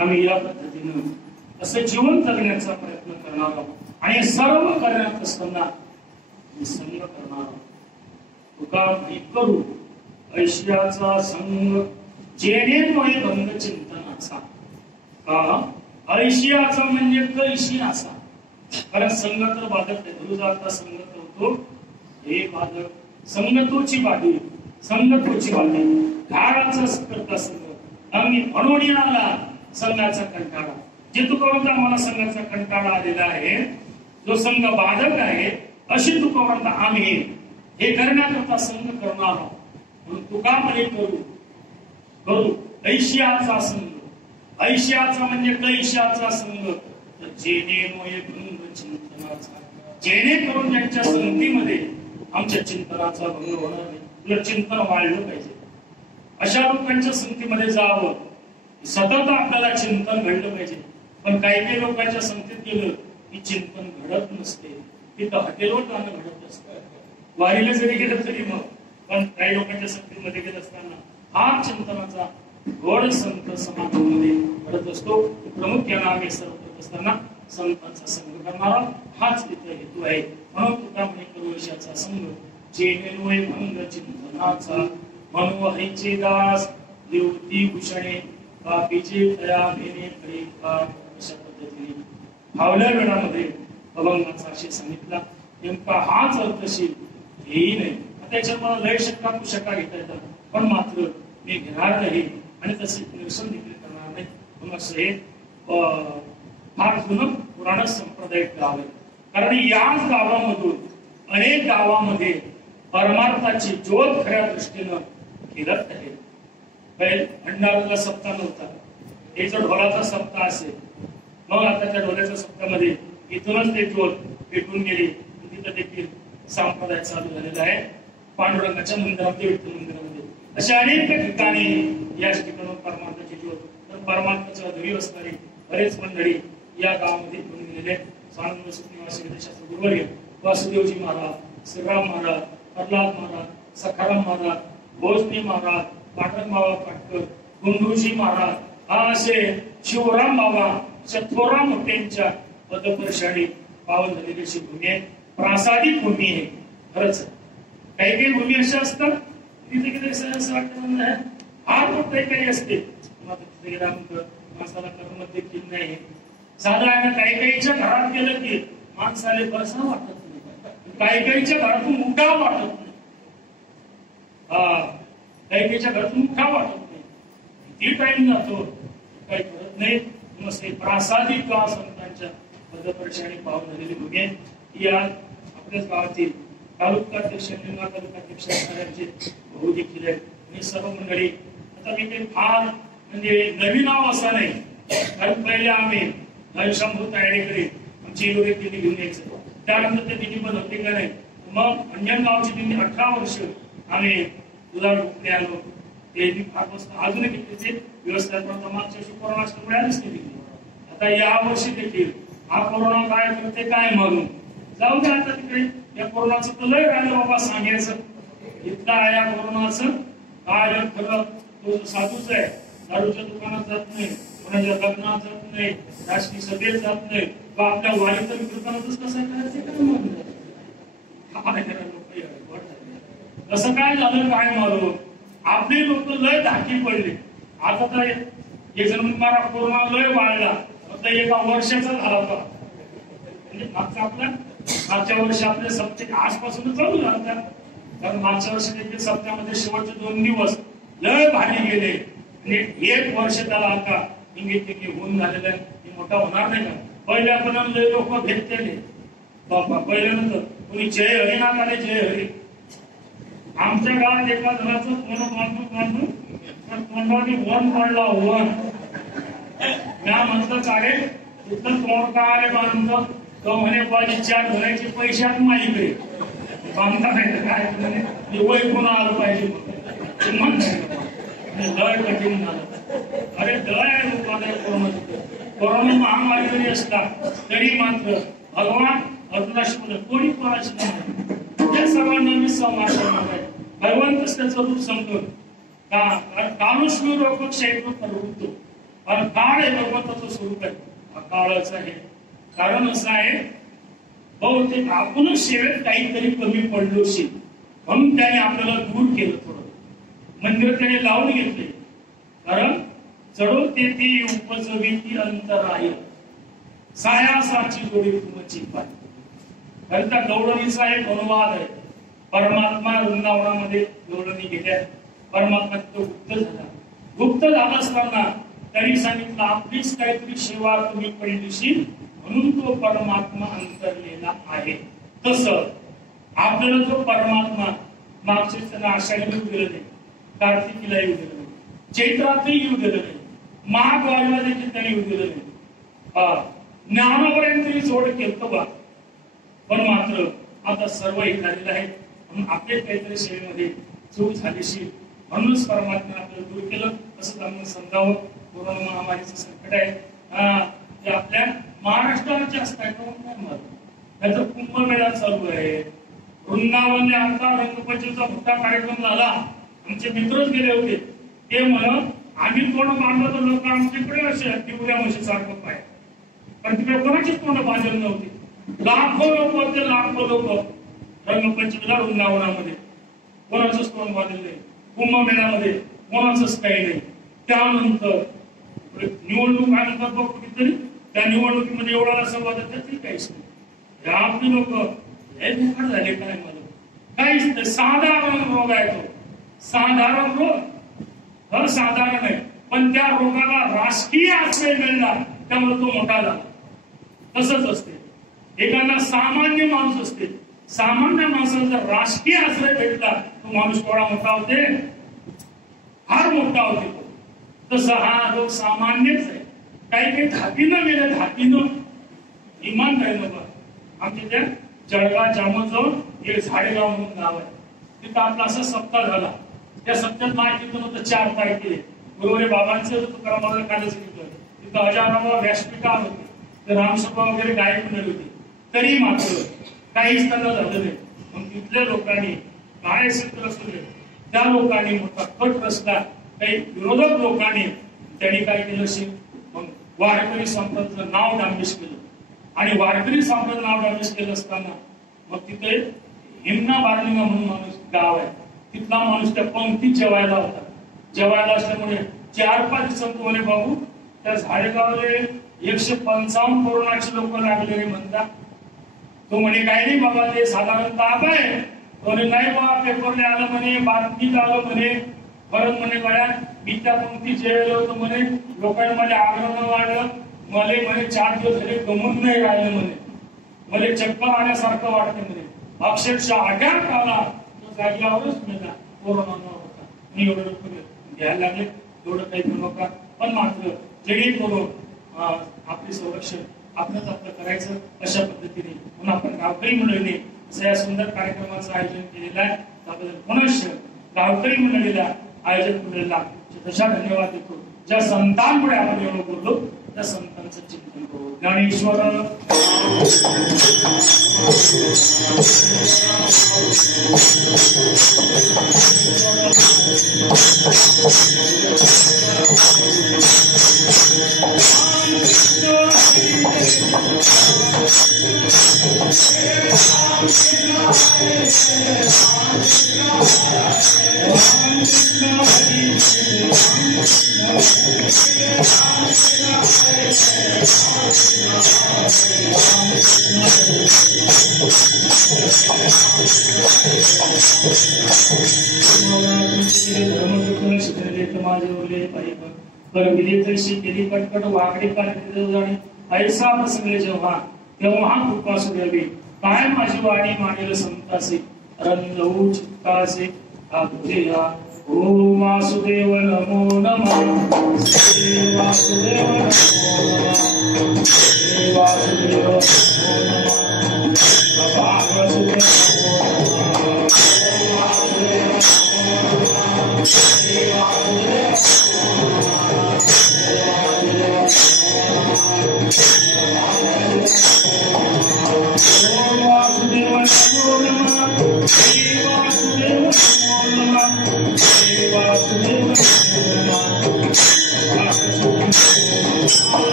आम्ही या पद्धतीनं असं जीवन जगण्याचा प्रयत्न करणार आहोत. आणि हे सर्व करण्यात असताना संग करणार आहोत. तुका माहीत करू ऐश्वर्याचा संग जेणेमुळे बंध चिंतनाचा. का ऐशियाचा म्हणजे कैशी असा. कारण संग तर बाधक आहे. गुरुदाता संग करतो हे बाधक संगतोची बाधी संगतोची बाधी घाडाचा करता संग आम्ही म्हणून आला संघाचा कंटाळा. जे तुकोवंता मला संघाचा कंटाळा आलेला आहे जो संघ बाधक आहे अशी तुकोवंता आम्ही हे करण्याकरता संघ करणार आहोत. म्हणून तुका म्हणे करू ऐशियाचा संघ. ऐशियाचा म्हणजे कैशाचा संघ. जेणेमुळे भंग चिंतनाचा. जेणेकरून त्यांच्या संगतीमध्ये आमच्या चिंतनाचा भंग होणार नाही. तुला चिंतन वाढलं पाहिजे. अशा लोकांच्या संगतीमध्ये जावं. सतत आपल्याला चिंतन घडलं पाहिजे. पण काही काही लोकांच्या संगतीत गेलं की चिंतन घडत नसते. तिथं हॉटेलवर जाणं घडत असतं. वारीला जरी गेलं तरी मग पण काही लोकांच्या संगतीमध्ये गेत असताना हा चिंतनाचा गोड संत समाजामध्ये घडत असतो. प्रमुख्याने आम्ही सर्व करत असताना संतांचा संग करणारा हाच इथं हेतू आहे. म्हणून तुका म्हणे करुषाचा संग जेणे लोय भंग चिंतनाचा मनोहरीचे दास देवती भूषणे पापीचे तया भेने खरे पाप. अशा पद्धतीने फावल्या वेळामध्ये अभंगाचा असे सांगितला. नेमका हाच अर्थशील हेही नाही. त्याच्यात मला लय शंका कुशका घेता येतात, पण मात्र मी घेणार नाही आणि तसे निरसन देखील करणार नाही. म्हणून असं हे फार जुनं पुराण संप्रदायिक गाव आहे. कारण याच गावामधून अनेक गावामध्ये परमार्थाची ज्योत खऱ्या दृष्टीनं फिरत आहे. भंडाराला सप्ताह नव्हता, हे जर ढोलाचा सप्ताह असेल, मग आता त्या ढोल्याच्या सप्ताहामध्ये इथूनच ते ज्योत पेटून गेली. तिथं देखील संप्रदाय चालू झालेला आहे. पांडुरंगाच्या मंदिरामध्ये, विठ्ठल मंदिरामध्ये अशा अनेक ठिकाणी या ठिकाणी परमार्थाची ज्योत, तर परमार्थाच्या घरी असणारी बरेच मंडळी या गावामध्ये घेऊन गेलेले. स्वानंद सुखनिवासी विद्याशास्त्र गुरुवर्य वासुदेवजी महाराज, श्रीराम महाराज, प्रल्हाद महाराज, सखाराम महाराज, भोजनी महाराज, पाटण बाबा पाटकर, गुंडूजी महाराज, हा असे शिवराम बाबा अशा थोरा मोठ्यांच्या पदपर्शाने पावन झालेली अशी भूमी आहे. प्रासादिक भूमी आहे. खरंच काही काही भूमी अशा असतात तिथे किती असं वाटतं हा तो काही असते माणसाला कर्म देखील नाही. साधारण काही काहीच्या घरात गेलं की माणसाला बसा वाटत नाही, काही काहीच्या घरातून उठा वाटत नाही. काही काहीच्या घरातून उठा वाटत नाही. किती टाइम जातो काही करत नाही. प्रासादिक गाव संतांच्या पदपर्शाने पाहून झालेली भूमी आहे. या आपल्याच गावातील तालुकाध्यक्ष, निंगा तालुकाध्यक्ष असणाऱ्यांचे भाऊ देखील आहेत आणि सर्व मंडळी. आता मी काही फार म्हणजे नवीन नाव असं नाही, कारण पहिले आम्ही शंभू तायडेकडे आमची लोक दिंडी घेऊन यायचं. त्यानंतर ते दिंडी पण होते का नाही. मग अंजनगावची दिंडी 18 वर्ष आम्ही दुधाळ रुपये आलो. ते फार मस्त अजूनही तिथे व्यवस्था मागच्या वर्षी कोरोना असल्यामुळे आलीच नाही दिली. आता या वर्षी देखील हा कोरोना काय करते काय म्हणून जाऊ द्या. आता तिकडे या कोरोनाचं तर लय राहिलं बाबा सांगायचं. इतका या कोरोनाचं काय खरं तो साधूच आहे. दारूच्या दुकानात जात नाही, कोणाच्या लग्नात जात नाही, राजकीय सभेत जात नाही, व आपल्या वारीत कीर्तनातच कसं करायचं काय म्हणलं कसं काय झालं काय मारून आपले लोक लय धाकी पडले. आता तर एक जण मारा कोरोना लय वाढला, फक्त एका वर्षाचा झाला होता. म्हणजे मागच्या वर्षी आपले सप्ते आजपासून चालू झाला. कारण मागच्या वर्षी देखील सप्त्यामध्ये शेवटचे 2 दिवस लय भारी गेले आणि 1 वर्ष त्याला आता इंगित होऊन झालेलं आहे. हे मोठा होणार नाही का. पहिल्या पण लय लोक घेतलेले बाबा. पहिल्यानंतर कोणी जय हरिनाथ आले, जय हरी. आमच्या गावात एका जणाचं तोंड तोंडाने वन पडला वन. म्या म्हटलं चाले तिथलं तोंड का आले बांधलं. तो म्हणे पाहिजे 4 घराचे पैसे आहेत माझ्याकडे बांधता नाही काय म्हणे वय पुन्हा आलं पाहिजे. दळ कठीण झालं. अरे दळ आहे लोकांना. कोरोना महामारी जरी असला तरी मात्र भगवान अर्धनाशी कोणी कोणाची नाही. हे सर्वांना मी संवाद करणार आहे. भगवंतच त्याचं रूप समजून कालुष्मी रोग क्षेत्र प्रवृत्तो. कारण काळ हे भगवंताचं स्वरूप आहे. हा काळाचं आहे. कारण असं आहे बहुतेक आपणच सेवेत काहीतरी कमी पडलो असेल म्हणून त्याने आपल्याला दूर केलं. थोडं मंदिर त्याने लावून घेतले. कारण चढो तेथे उपजवी ती अंतराय सायासाची जोडी तुमची पाय. कारण त्या गौडणीचा एक अनुवाद आहे. परमात्मा वृंदावनामध्ये गौडणी गेल्या. परमात्मा तो गुप्त झाला. गुप्त झाला असताना त्यांनी सांगितलं आपलीच काहीतरी सेवा तुम्ही पहिलीशी म्हणून तो परमात्मा अंतरलेला आहे. तसं आपल्याला जो परमात्मा मागच्या त्यांना आषाढीला येऊ दिलं नाही, कार्तिकीला येऊ दिलं नाही, चैत्रातही येऊ दिलं नाही, माघ वारीला देखील त्याने येऊ दिलं नाही. ज्ञानापर्यंत जोड केलं बा. पण मात्र आता सर्व हे झालेलं आहे. म्हणून आपले काहीतरी सेवेमध्ये चूक झालीशी म्हणूनच परमात्मा आपल्याला दूर केलं असं त्यांना समजावं. कोरोना महामारीचं संकट आहे ते आपल्या महाराष्ट्रात जास्त आहे. त्याचा कुंभमेळा चालू आहे. वृंदावनने आता रंगपंचमीचा मोठा कार्यक्रम झाला. आमचे मित्रच गेले होते. ते म्हणत आम्ही तोंड बांधलं तर लोक आमच्याकडे असे दिवल्या म्हशीसारखं पाय, पण तिकडे कोणाचीच तोंड बांधली नव्हती. लाखो लोक होते, लाखो लोक रंगपंचमीला वृंदावनामध्ये. कोणाचंच तोंड बांधलेलं नाही. कुंभमेळ्यामध्ये कोणाचंच काही नाही. त्यानंतर निवडणूक आल्यानंतर बघ कुठेतरी त्या निवडणुकीमध्ये एवढा संवाद तरी काहीच नाही. आपली लोक हे बेकार झाले काय मला काहीच नाही. साधारण रोग आहे तो, साधारण रोग, असाधारण आहे. पण त्या रोगाला राजकीय आश्रय मिळला त्यामुळे तो मोठा झाला. तसंच असते. एखादा सामान्य माणूस असते, सामान्य माणसाला जर राजकीय आश्रय भेटला तो माणूस थोडा मोठा होते, फार मोठा होते तो. तसं हा रोग सामान्यच आहे. काही काही धातीनं गेले, धातीनं इमान राहिलं बघ. आमच्या त्या जळगाव जामोदजवळ एक झाडेगाव म्हणून गाव आहे. तिथं आपला असा सप्ताह झाला. त्या सप्त्यात माहिती होतं 4 तारखेला गुरुवारी बाबांचं तुकारामाला कालच घेतलं. तिथं हजारावा व्यासपीठा होते, तर रामसभा वगैरे गायब मिळत होती. तरी मात्र काहीच त्यांना झालं नाही. मग तिथल्या लोकांनी काय क्षेत्र असू दे त्या लोकांनी मोठा कट रचला. काही विरोधक लोकांनी त्यांनी काय केलं असेल, मग वारकरी संप्रदायाचं नाव डांबीस केलं. आणि वारकरी संप्रदाय नाव डांबीस केलं असताना मग तिथे हिमना बार्लिंगा म्हणून माणूस गाव आहे. तिथला माणूस त्या पंक्तीत जेवायला होता. जेवायला असल्यामुळे 4-5 दिवसांत म्हणे बाबू त्या झाडेगावले 155 कोरोनाचे लोक लागलेले म्हणतात. तो म्हणे काही नाही बाबा, ते साधारण ताप आहे. तो म्हणे नाही बाबा, पेपरला आलं म्हणे, बातमीत आलं म्हणे. परत म्हणे गळ्या मी त्या पंक्तीत जेवायला होतो म्हणे. लोकांनी मला आग्रह वाढलं. मला म्हणे 4 दिवस झाले गमून नाही राहिलं म्हणे. मला चक्कर आल्यासारखं वाटतं म्हणे. अक्षरशः आघात आला तो जागेवरच मेला. कोरोना होता. मी एवढं घ्यायला लागले, एवढं काही करू नका. पण मात्र जेणेकरून आपले संरक्षण आपणच आपलं करायचं अशा पद्धतीने पुन्हा आपण गावकरी मंडळीने असं या सुंदर कार्यक्रमाचं आयोजन केलेलं आहे. त्याबद्दल पुनश्च गावकरी मंडळीला आयोजक मंडळीला तशा धन्यवाद देतो. ज्या संतांमुळे आपण एवढं बोललो त्या संतांचं चिंतन करू. ज्ञानेश्वर केली कटकट वाकडी आणि ऐसा प्रसंग जेव्हा तेव्हा कृपा सुद्यावी काय माझी वाणी मानेल संतासे रंगवू चित्तासे तुझ्या. ओम वासुदेव नमो नमः. श्री वासुदेव नमो नमः. श्री वासुदेव नमो नमः. वासुदेव नमो नमः. श्री वासुदेव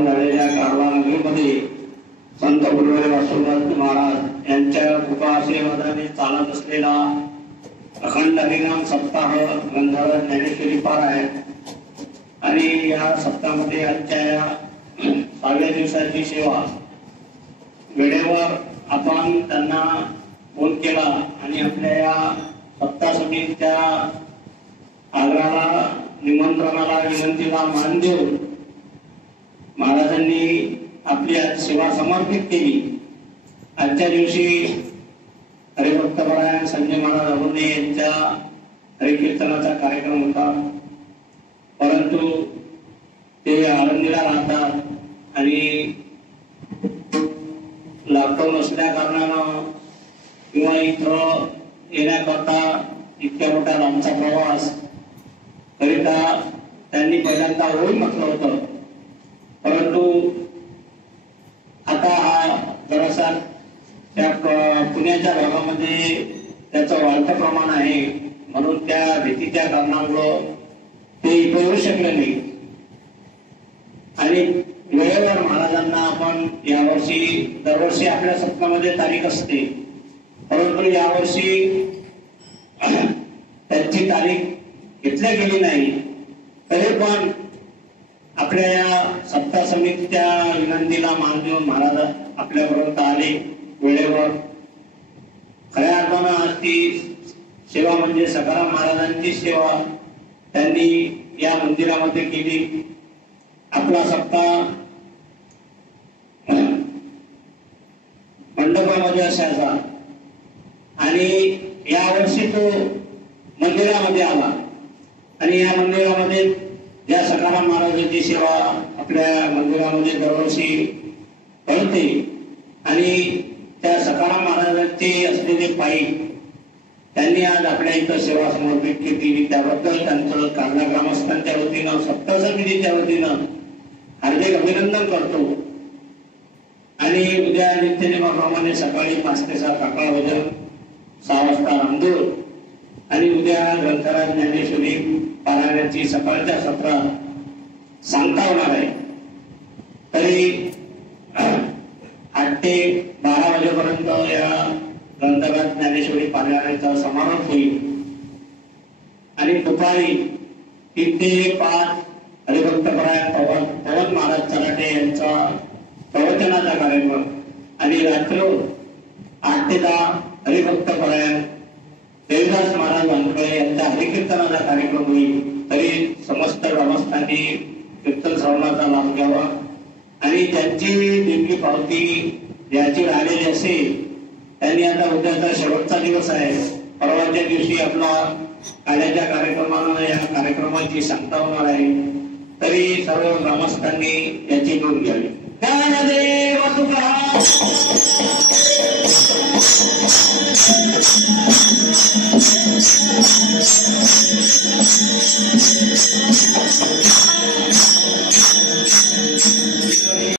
स्थापन झालेल्या कारवा नगरीमध्ये संत गुरुदेव वासुदेव महाराज यांच्या कृपा आशीर्वादाने चालत असलेला अखंड हरिनाम सप्ताह गंधर्व ज्ञानेश्वरी पारायण आणि या सप्ताहामध्ये आजच्या या 6व्या दिवसाची सेवा वेळेवर आपण त्यांना फोन केला आणि आपल्या या सप्ताह समितीच्या आग्रहाला निमंत्रणाला विनंतीला मान देऊन महाराजांनी आपली आज सेवा समर्पित केली। आजच्या दिवशी हरिभक्तपरायण संजय महाराज अभुर्णे यांच्या हरिकीर्तनाचा कार्यक्रम होता, परंतु ते आळंदीला राहतात आणि लॉकडाऊन असल्या कारणानं किंवा इथं येण्याकरता इतक्या मोठा लांबचा प्रवास करिता त्यांनी पहिल्यांदा होईल म्हटलं होतं, परंतु आता हा जरासा त्या पुण्याच्या भागामध्ये त्याचं वाढतं प्रमाण आहे, म्हणून त्या भीतीच्या कारणामुळं ते इथे येऊ शकले नाही आणि वेळेवर महाराजांना आपण यावर्षी दरवर्षी आपल्या सप्ताहामध्ये तारीख असते, परंतु यावर्षी त्यांची तारीख घेतल्या गेली नाही, तरी पण आपल्या या सप्ताह समितीच्या विनंतीला मान देऊन महाराज आपल्यापर्यंत आले वेळेवर। खऱ्या अर्थानं आज ती सेवा म्हणजे सखाराम महाराजांची सेवा त्यांनी या मंदिरामध्ये केली। आपला सप्ताह मंडपामध्ये असायचा आणि यावर्षी तो मंदिरामध्ये आला आणि या मंदिरामध्ये या सखाराम महाराजांची सेवा आपल्या मंदिरामध्ये दरवर्षी कळते आणि त्या सखाराम महाराजांची असलेले पायी त्यांनी आज आपल्या इथं सेवा समर्पित केली, त्याबद्दल त्यांचं कांदा ग्रामस्थांच्या वतीनं सप्ताह समितीच्या वतीनं हार्दिक अभिनंदन करतो। आणि उद्या नित्यनेमाप्रमाणे सकाळी 5 ते 7 काकळा भजन, 6 वाजता रामदूर आणि उद्या ग्रंथराज ज्ञानेश्वरी पारायणाची सकाळच्या सत्रात सांगता होणार आहे। तरी 8 ते 12 वाजेपर्यंत या ग्रंथराज ज्ञानेश्वरी पारायणाचा समारोप होईल आणि दुपारी 3 ते 5 हरिभक्तपरायण पवन महाराज चराटे यांचा प्रवचनाचा कार्यक्रम आणि रात्र 8 ते 10 हरिभक्तपरायण देवदास महाराज वानखळे यांच्या हरिकीर्तनाचा कार्यक्रम होईल। तरी समस्त ग्रामस्थांनी कीर्तन श्रवणाचा लाभ घ्यावा आणि त्यांची देणगी पावती याची राहिलेली असेल त्यांनी आता उद्याचा शेवटचा दिवस आहे, परवाच्या दिवशी आपला काल्याच्या कार्यक्रमानं या कार्यक्रमाची सांगता होणार आहे, तरी सर्व ग्रामस्थांनी याची नोंद घ्यावी। ज्ञानदेव तुकाराम